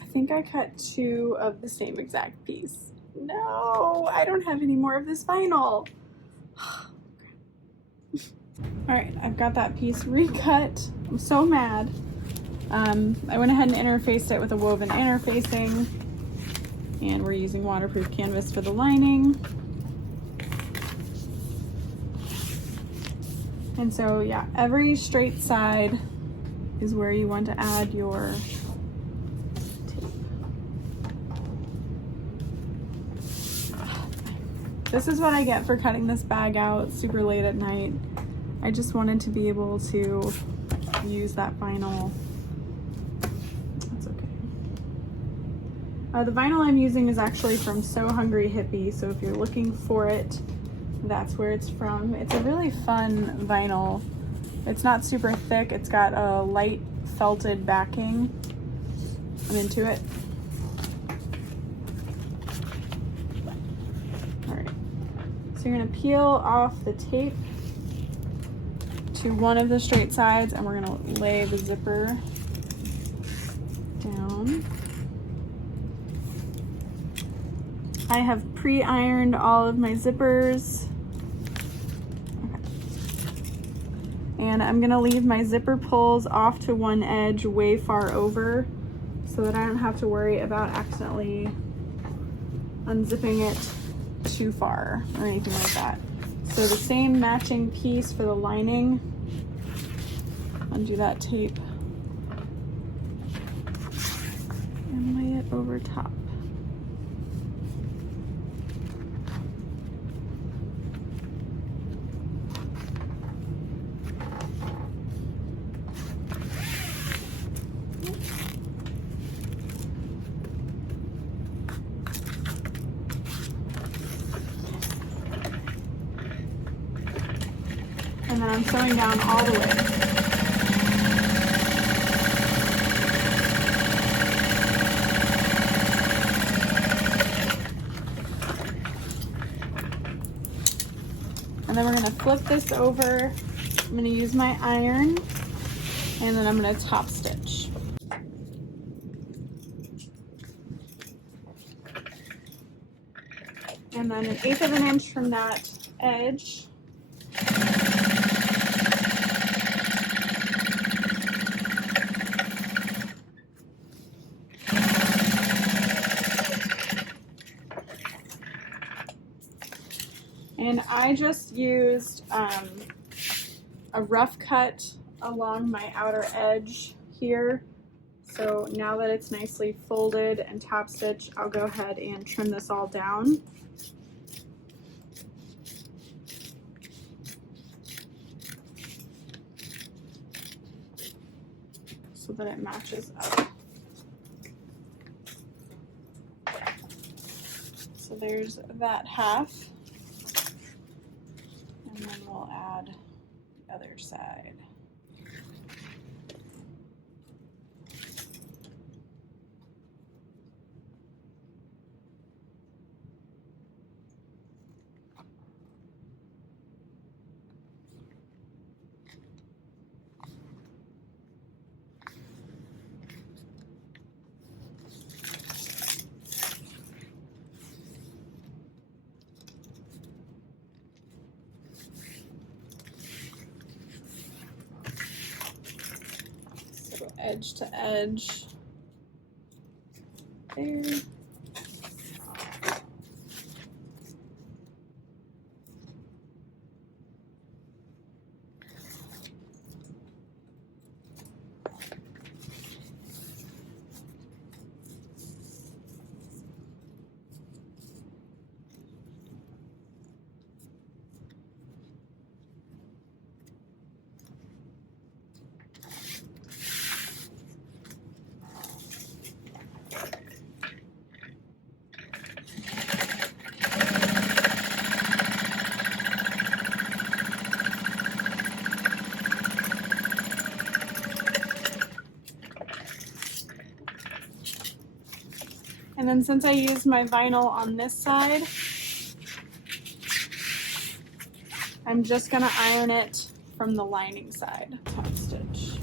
I think I cut 2 of the same exact piece. No, I don't have any more of this vinyl. All right, I've got that piece recut. I'm so mad. I went ahead and interfaced it with a woven interfacing, and we're using waterproof canvas for the lining. And so yeah, every straight side is where you want to add your tape. This is what I get for cutting this bag out super late at night. I just wanted to be able to use that vinyl. That's okay. The vinyl I'm using is actually from So Hungry Hippie, so if you're looking for it, that's where it's from. It's a really fun vinyl. It's not super thick. It's got a light felted backing. I'm into it. All right. So you're gonna peel off the tape to one of the straight sides, and we're gonna lay the zipper down. I have pre-ironed all of my zippers. And I'm gonna leave my zipper pulls off to one edge way far over so that I don't have to worry about accidentally unzipping it too far or anything like that. So the same matching piece for the lining, undo that tape and lay it over top. And then I'm sewing down all the way. And then we're gonna flip this over. I'm gonna use my iron, and then I'm gonna top stitch. And then 1/8 of an inch from that edge, and I just used a rough cut along my outer edge here. So now that it's nicely folded and top stitched, I'll go ahead and trim this all down. so that it matches up. So there's that half, and then we'll add the other side. Edge to edge there. And then since I used my vinyl on this side, I'm just gonna iron it from the lining side. Top stitch.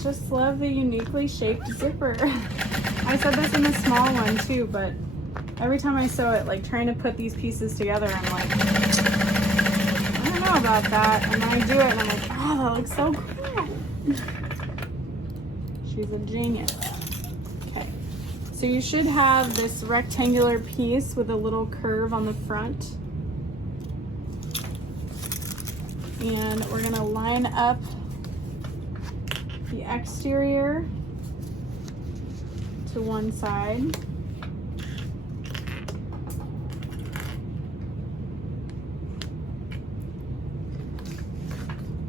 Just love the uniquely shaped zipper. I said this in a small one too, but every time I sew it, like trying to put these pieces together, I'm like, I don't know about that. And then I do it and I'm like, oh, that looks so cool. She's a genius. Okay, so you should have this rectangular piece with a little curve on the front. And we're gonna line up the exterior to one side.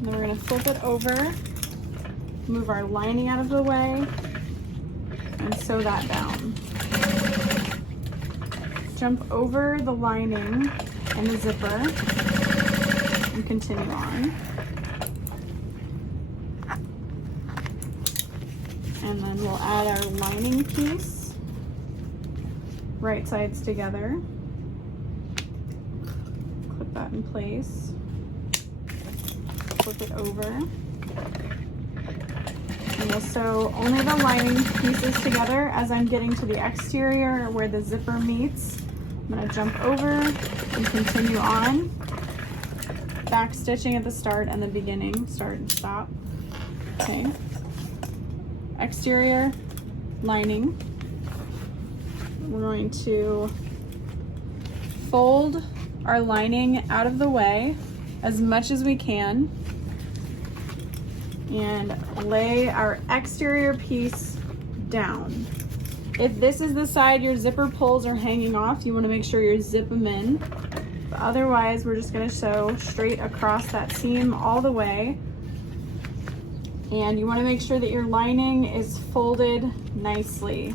And then we're going to flip it over, move our lining out of the way, and sew that down. Jump over the lining and the zipper and continue on. And then we'll add our lining piece, right sides together. Clip that in place. Flip it over. And we'll sew only the lining pieces together as I'm getting to the exterior where the zipper meets. I'm going to jump over and continue on. Back stitching at the start and the beginning, start and stop. Okay. Exterior lining. We're going to fold our lining out of the way as much as we can and lay our exterior piece down. If this is the side your zipper pulls are hanging off, you want to make sure you zip them in. But otherwise, we're just going to sew straight across that seam all the way. And you want to make sure that your lining is folded nicely.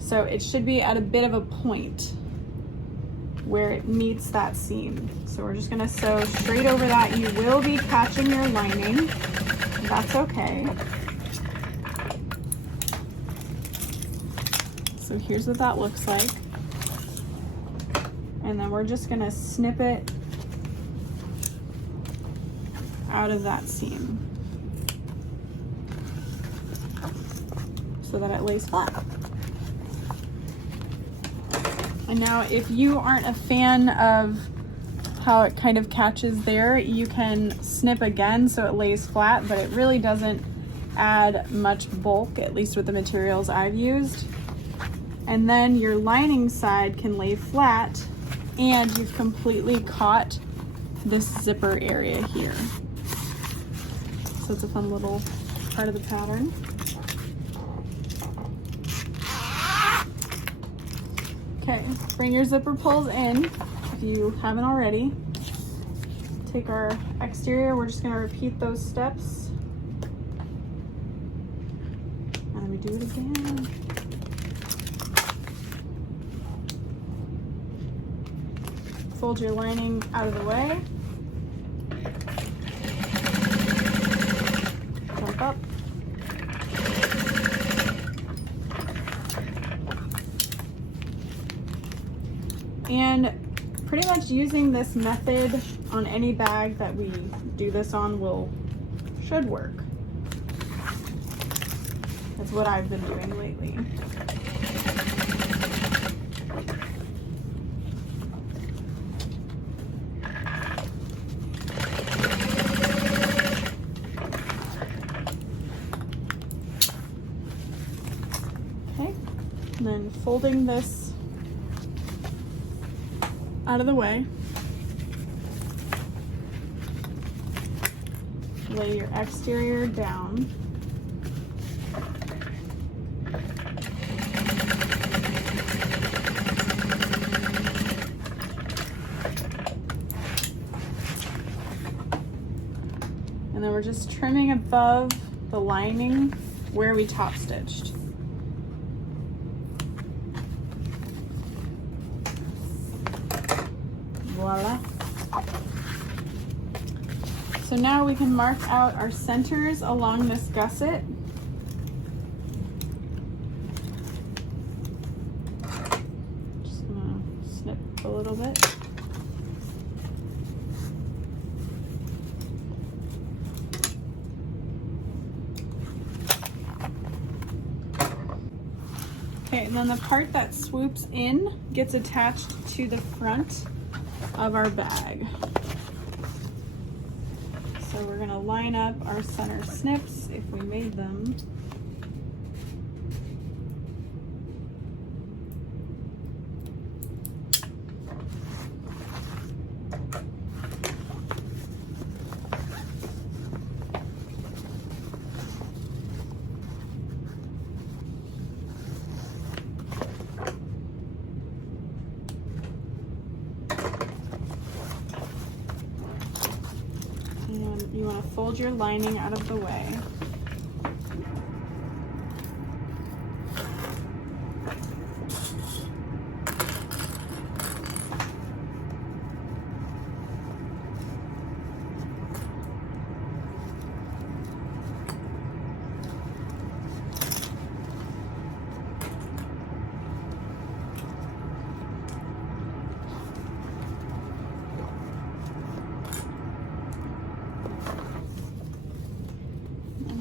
So it should be at a bit of a point where it meets that seam. So we're just going to sew straight over that. You will be catching your lining. That's okay. So here's what that looks like. And then we're just going to snip it out of that seam so that it lays flat. And now if you aren't a fan of how it kind of catches there, you can snip again so it lays flat, but it really doesn't add much bulk, at least with the materials I've used. And then your lining side can lay flat and you've completely caught this zipper area here. So it's a fun little part of the pattern. Okay, bring your zipper pulls in if you haven't already. Take our exterior, we're just gonna repeat those steps. And then we do it again. Fold your lining out of the way. Jump up. And pretty much using this method on any bag that we do this on should work. That's what I've been doing lately. Okay, and then folding this out of the way. Lay your exterior down. And then we're just trimming above the lining where we top stitched. Voila. So now we can mark out our centers along this gusset. Just gonna snip a little bit. Okay, and then the part that swoops in gets attached to the front of our bag. So we're gonna line up our center snips if we made them. And you want to fold your lining out of the way.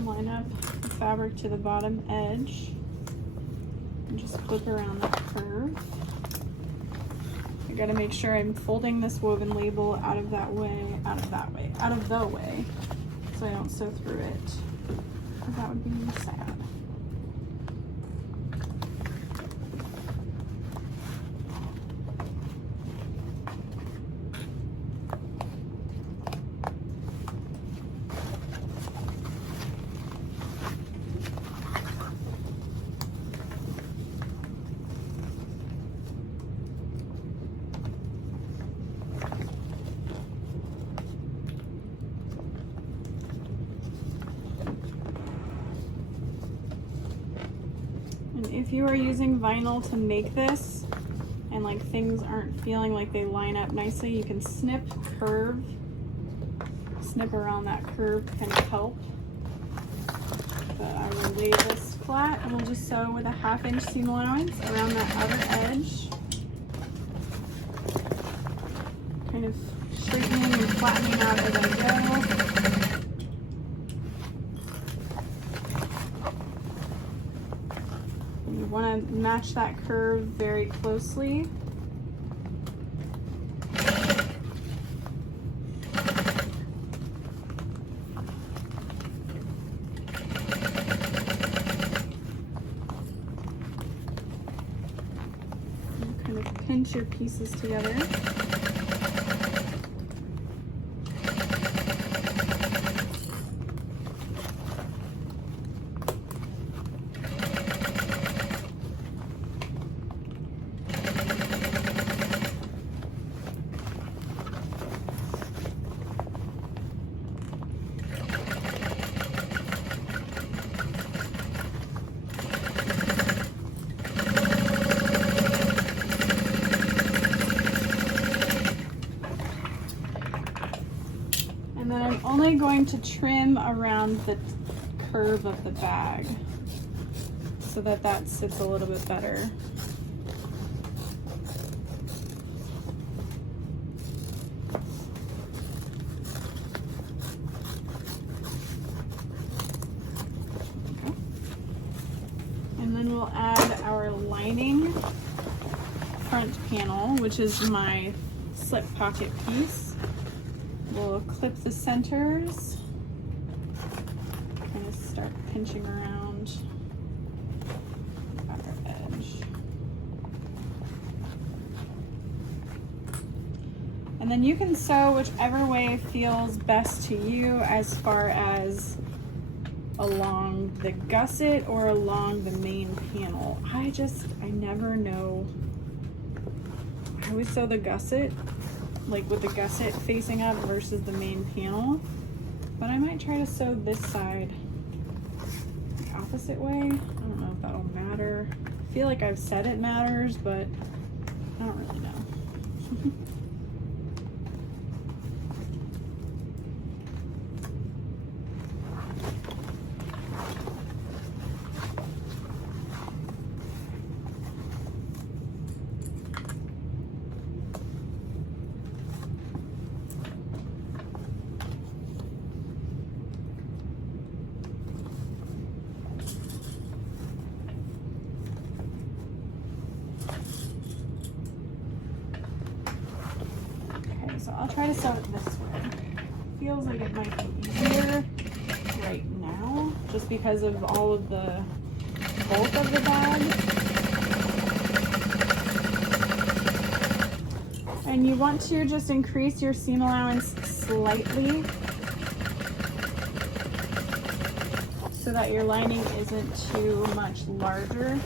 Line up the fabric to the bottom edge and just flip around that curve. I gotta make sure I'm folding this woven label out of the way, so I don't sew through it, because that would be sad. If you are using vinyl to make this and like things aren't feeling like they line up nicely, you can snip around that curve can help. But I will lay this flat and we'll just sew with a 1/2 inch seam allowance around that outer edge. Kind of straightening and flattening out as I go. You want to match that curve very closely. Okay. kind of pinch your pieces together. And then I'm only going to trim around the curve of the bag so that that sits a little bit better. And then we'll add our lining front panel, which is my slip pocket piece. We'll clip the centers, kind of start pinching around our edge. And then you can sew whichever way feels best to you as far as along the gusset or along the main panel. I never know. I always sew the gusset, like with the gusset facing up versus the main panel, but I might try to sew this side the opposite way. I don't know if that'll matter. I feel like I've said it matters, but I don't really know. So I'll try to sew it this way. Feels like it might be easier right now, just because of all of the bulk of the bag. And you want to just increase your seam allowance slightly so that your lining isn't too much larger.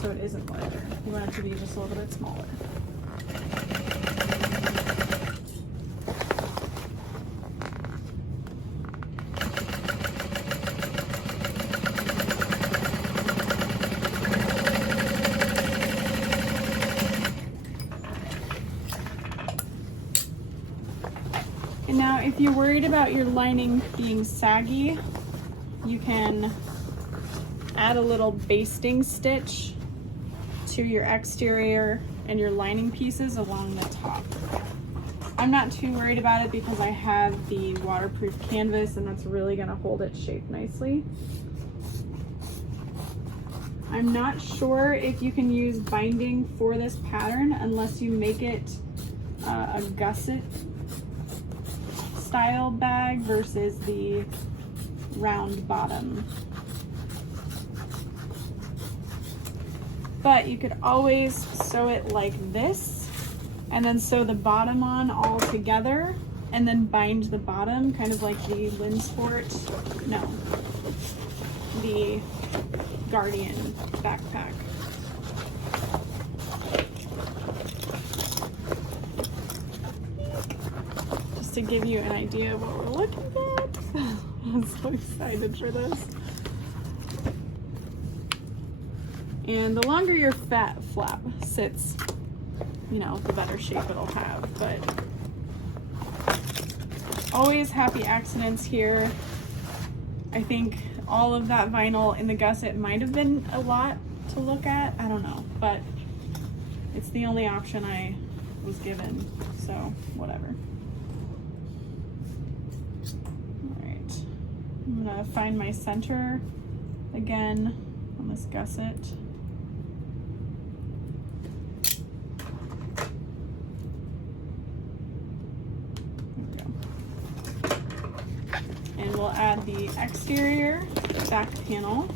So it isn't larger. You want it to be just a little bit smaller. And now if you're worried about your lining being saggy, you can add a little basting stitch to your exterior and your lining pieces along the top. I'm not too worried about it because I have the waterproof canvas and that's really going to hold its shape nicely. I'm not sure if you can use binding for this pattern unless you make it a gusset style bag versus the round bottom. But you could always sew it like this and then sew the bottom on all together and then bind the bottom, kind of like the Linds, the Guardian backpack. Just to give you an idea of what we're looking at. I'm so excited for this. And the longer your fat flap sits, you know, the better shape it'll have. But always happy accidents here. I think all of that vinyl in the gusset might have been a lot to look at. I don't know, but it's the only option I was given, so whatever. All right, I'm gonna find my center again on this gusset. And we'll add the exterior back panel.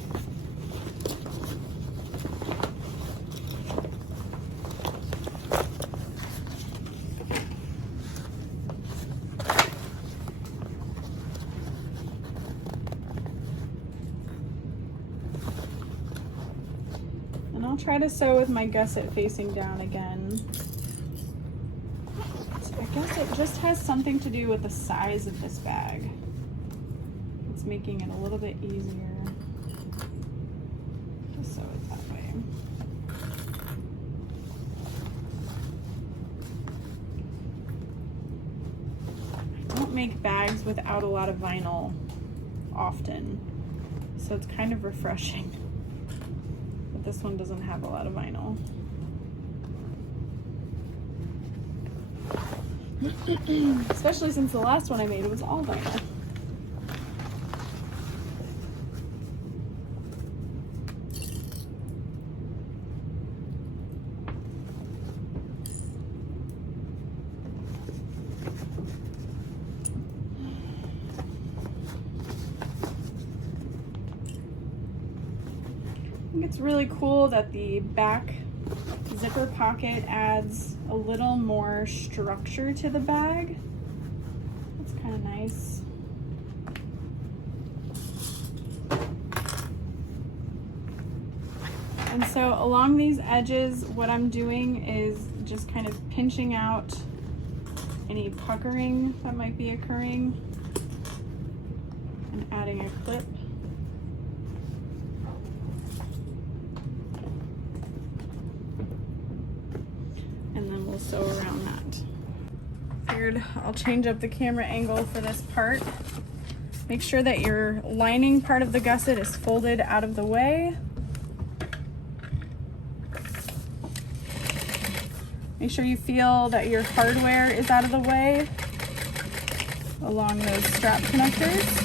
I'll try to sew with my gusset facing down again. So I guess it just has something to do with the size of this bag. It's making it a little bit easier to sew it that way. I don't make bags without a lot of vinyl often, so it's kind of refreshing. But this one doesn't have a lot of vinyl. Especially since the last one I made was all vinyl. I think it's really cool that the back zipper pocket adds a little more structure to the bag. That's kind of nice. And so along these edges, what I'm doing is just kind of pinching out any puckering that might be occurring and adding a clip. Sew around that. Figured I'll change up the camera angle for this part. Make sure that your lining part of the gusset is folded out of the way. Make sure you feel that your hardware is out of the way along those strap connectors.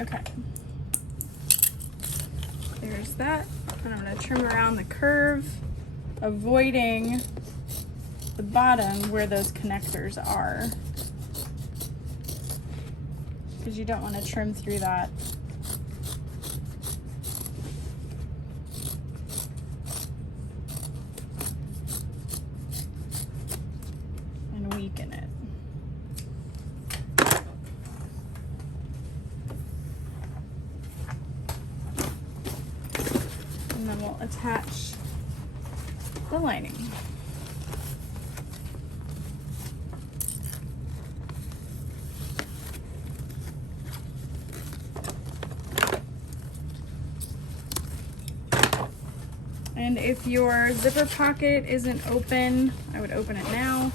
Okay, there's that, and I'm going to trim around the curve, avoiding the bottom where those connectors are, because you don't want to trim through that. And weaken it. And then we'll attach the lining. And if your zipper pocket isn't open, I would open it now.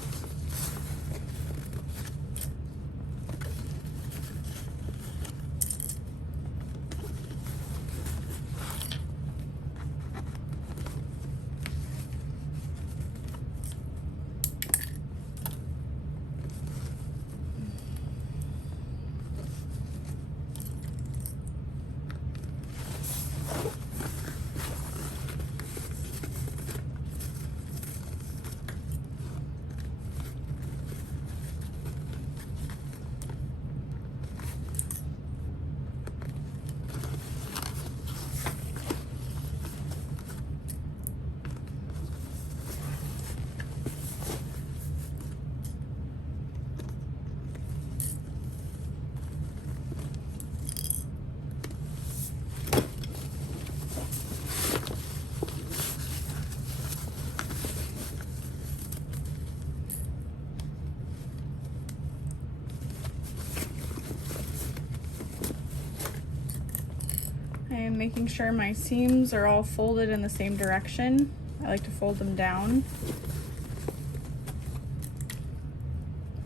I am making sure my seams are all folded in the same direction. I like to fold them down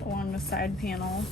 along the side panel.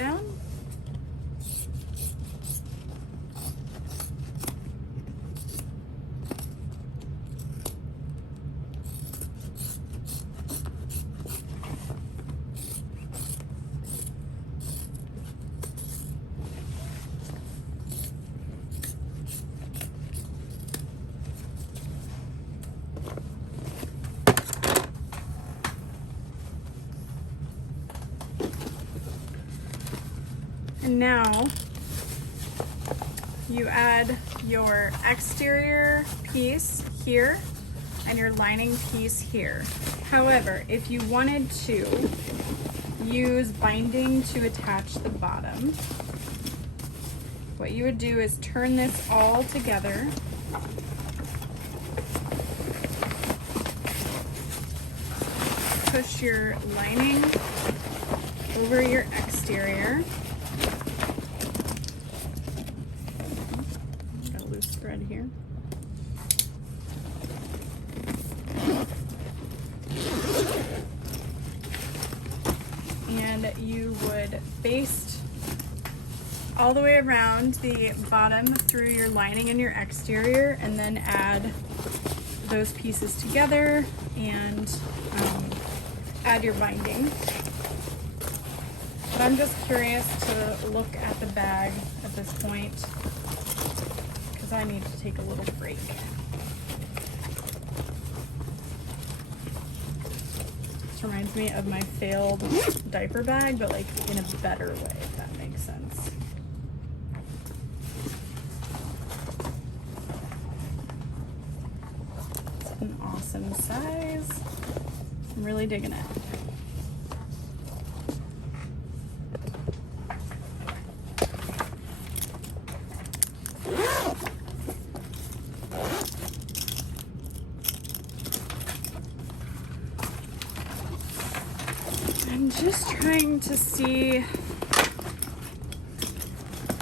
down. And now you add your exterior piece here and your lining piece here. However, if you wanted to use binding to attach the bottom, what you would do is turn this all together. Push your lining over your exterior. Got a loose thread here. And you would baste all the way around the bottom through your lining and your exterior, and then add those pieces together and add your binding. But I'm just curious to look at the bag at this point because I need to take a little break. This reminds me of my failed diaper bag, but like in a better way, if that makes sense. It's an awesome size. I'm really digging it. I'm just trying to see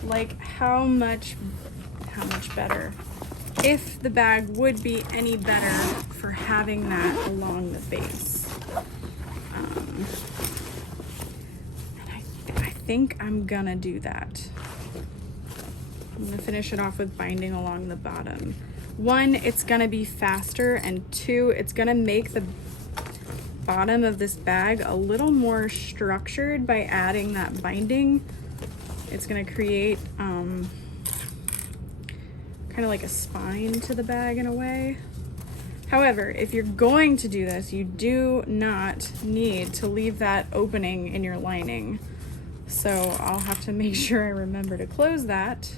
like how much better, if the bag would be any better for having that along the base. And I think I'm gonna do that. I'm gonna finish it off with binding along the bottom. One, it's gonna be faster, and two, it's gonna make the bottom of this bag a little more structured by adding that binding. It's gonna create kind of like a spine to the bag in a way. However, if you're going to do this, you do not need to leave that opening in your lining. So I'll have to make sure I remember to close that.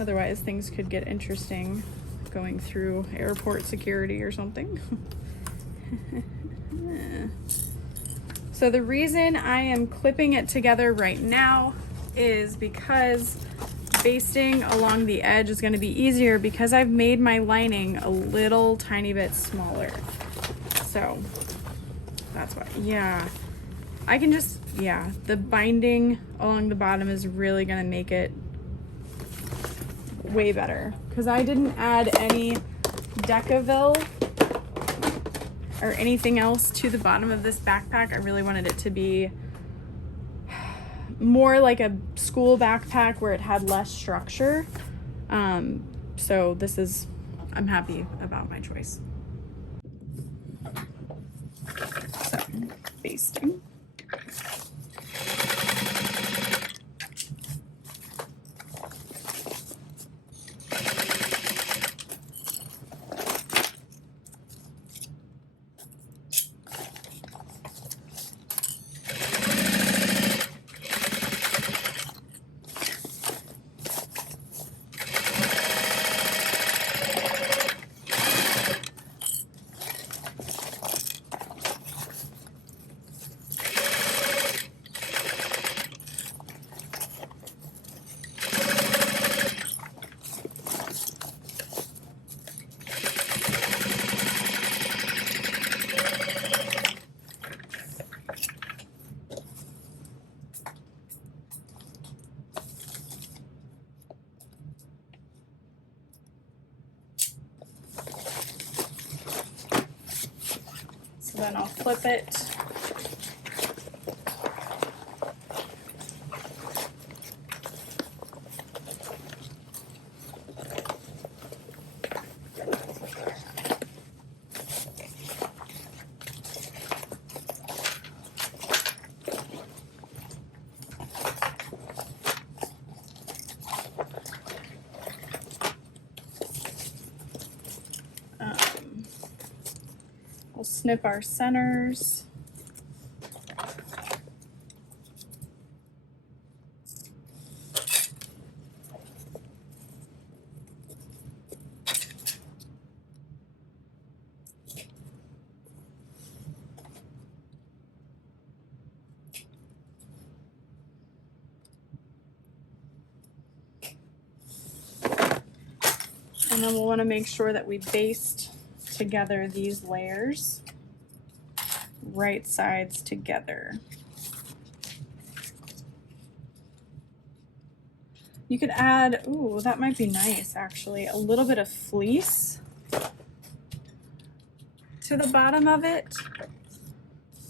Otherwise, things could get interesting going through airport security or something. So the reason I am clipping it together right now is because basting along the edge is going to be easier because I've made my lining a little tiny bit smaller. So that's why, yeah, I can just, yeah, the binding along the bottom is really going to make it way better because I didn't add any Decaville or anything else to the bottom of this backpack. I really wanted it to be more like a school backpack where it had less structure. So this is, I'm happy about my choice. So, basting. Then I'll flip it snip our centers. And then we'll want to make sure that we baste together these layers, right sides together. You could add, ooh, that might be nice actually, a little bit of fleece to the bottom of it.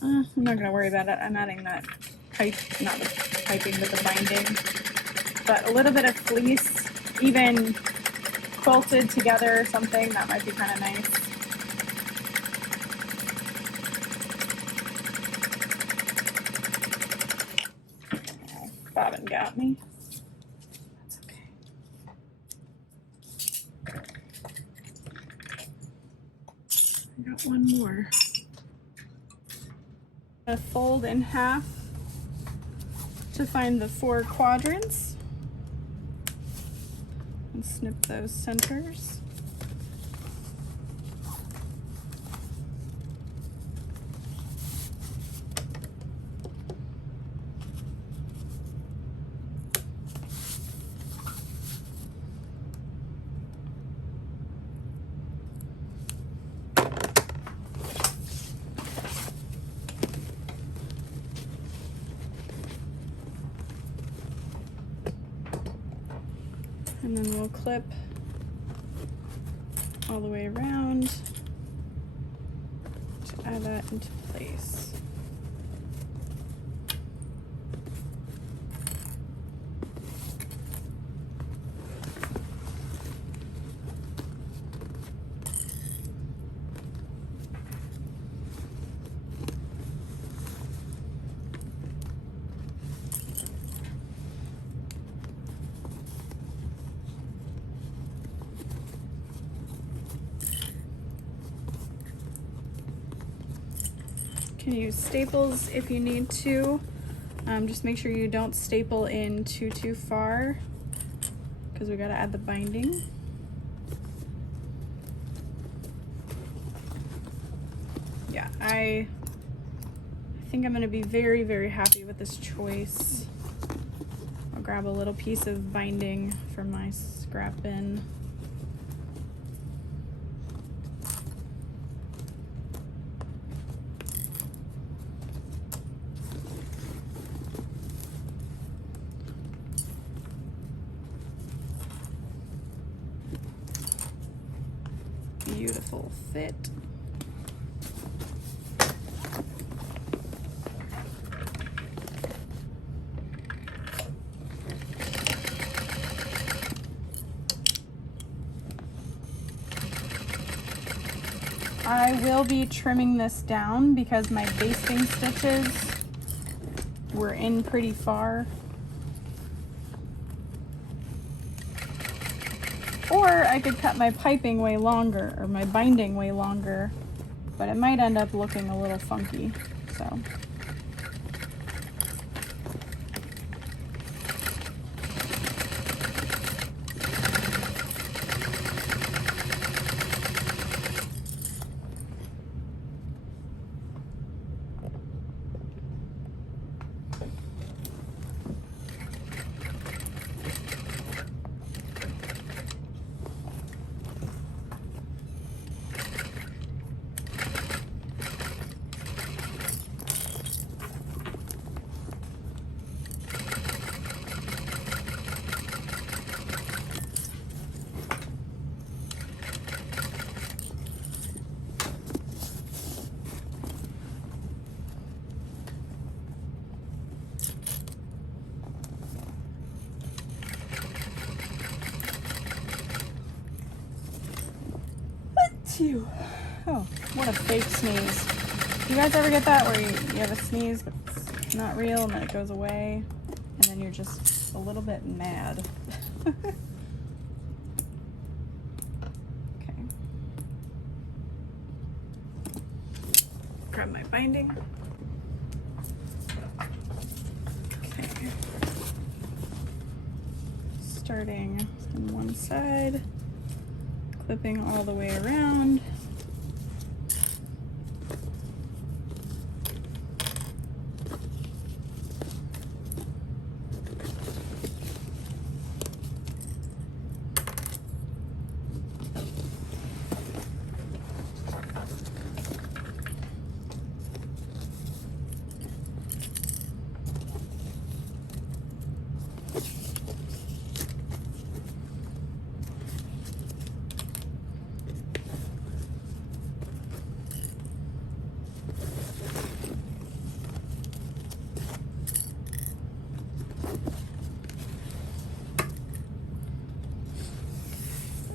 I'm not going to worry about it. I'm adding that pipe, not the piping, but the binding. But a little bit of fleece, even quilted together or something, that might be kind of nice. Oh, bobbin got me. That's okay. I got one more. I'm going to fold in half to find the 4 quadrants. And snip those centers. And then we'll clip all the way around to add that into place. You can use staples if you need to. Just make sure you don't staple in too far because we got to add the binding. Yeah, I think I'm going to be very happy with this choice. I'll grab a little piece of binding from my scrap bin. Beautiful fit. I will be trimming this down because my basting stitches were in pretty far. Or I could cut my piping way longer, or my binding way longer, but it might end up looking a little funky, so. Oh, what a fake sneeze. Do you guys ever get that where you have a sneeze but it's not real and then it goes away and then you're just a little bit mad? Okay. grab my binding. Okay. Starting on one side, clipping all the way around.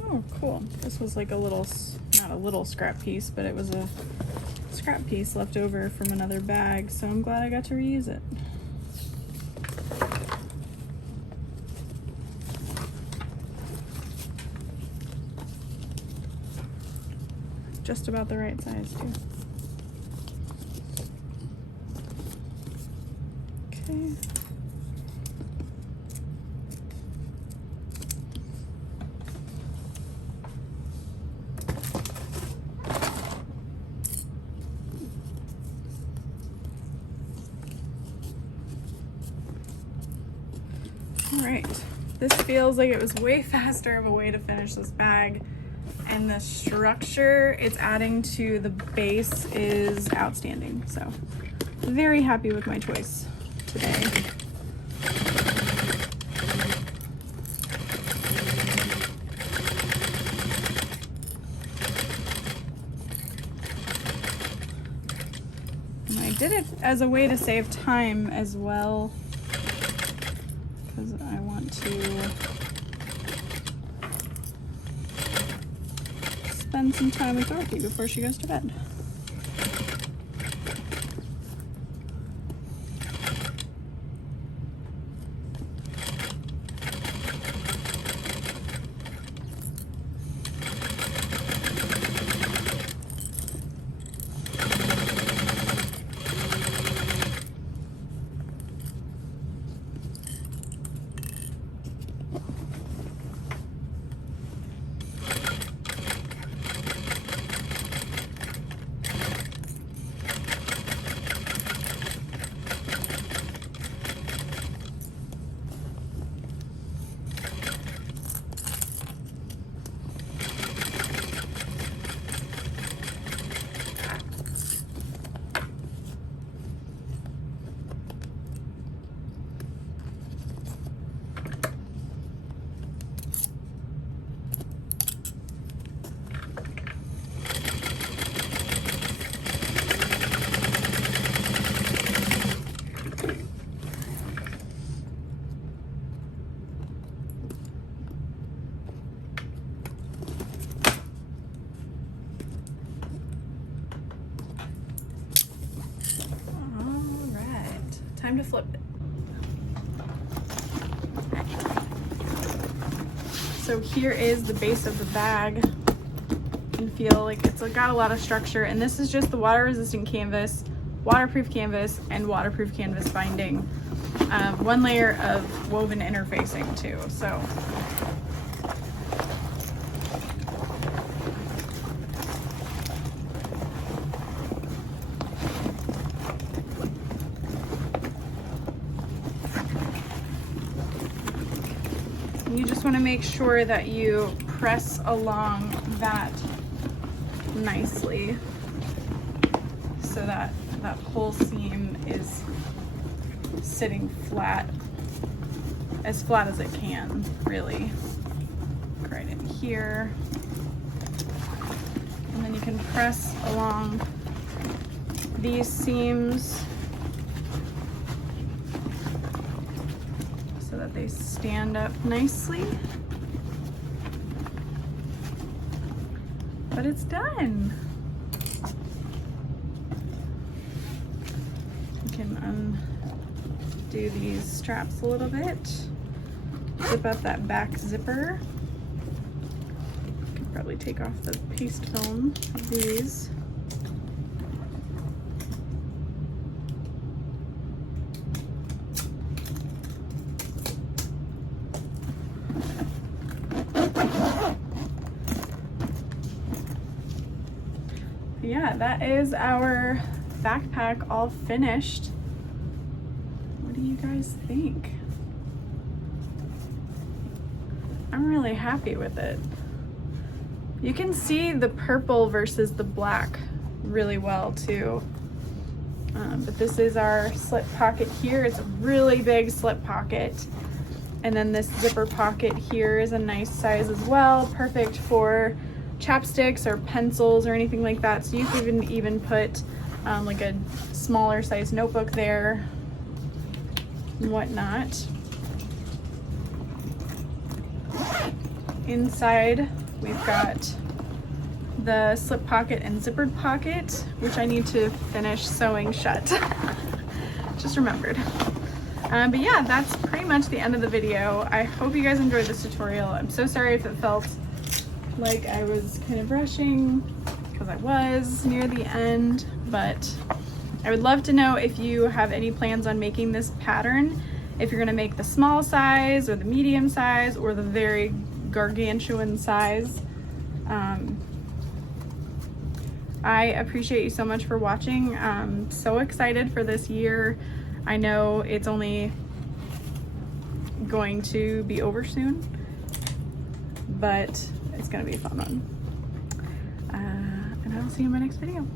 Oh, cool. This was like a little, not a little scrap piece, but it was a scrap piece left over from another bag, so I'm glad I got to reuse it. Just about the right size, too. Okay. All right, this feels like it was way faster of a way to finish this bag, and the structure it's adding to the base is outstanding. So very happy with my choice today. And I did it as a way to save time as well, because I want to spend some time with Dorothy before she goes to bed. Time to flip it. So here is the base of the bag. You can feel like it's got a lot of structure, and this is just the water resistant canvas, waterproof canvas, and waterproof canvas binding. One layer of woven interfacing too. So you just want to make sure that you press along that nicely so that that whole seam is sitting flat as it can, really. Right in here. And then you can press along these seams so that they stand up nicely. But it's done. You can undo these straps a little bit. Zip up that back zipper. You can probably take off the paste film of these. yeah, that is our backpack all finished. What do you guys think? I'm really happy with it. You can see the purple versus the black really well too. But this is our slip pocket here. It's a really big slip pocket. And then this zipper pocket here is a nice size as well. Perfect for chapsticks or pencils or anything like that. So you can even put like a smaller size notebook there and whatnot. Inside we've got the slip pocket and zippered pocket, which I need to finish sewing shut. Just remembered. But yeah, that's pretty much the end of the video. I hope you guys enjoyed this tutorial. I'm so sorry if it felt like I was kind of rushing, because I was near the end, but I would love to know if you have any plans on making this pattern, if you're gonna make the small size or the medium size or the very gargantuan size. I appreciate you so much for watching. I'm so excited for this year. I know it's only going to be over soon, but it's gonna be a fun one. And I'll see you in my next video.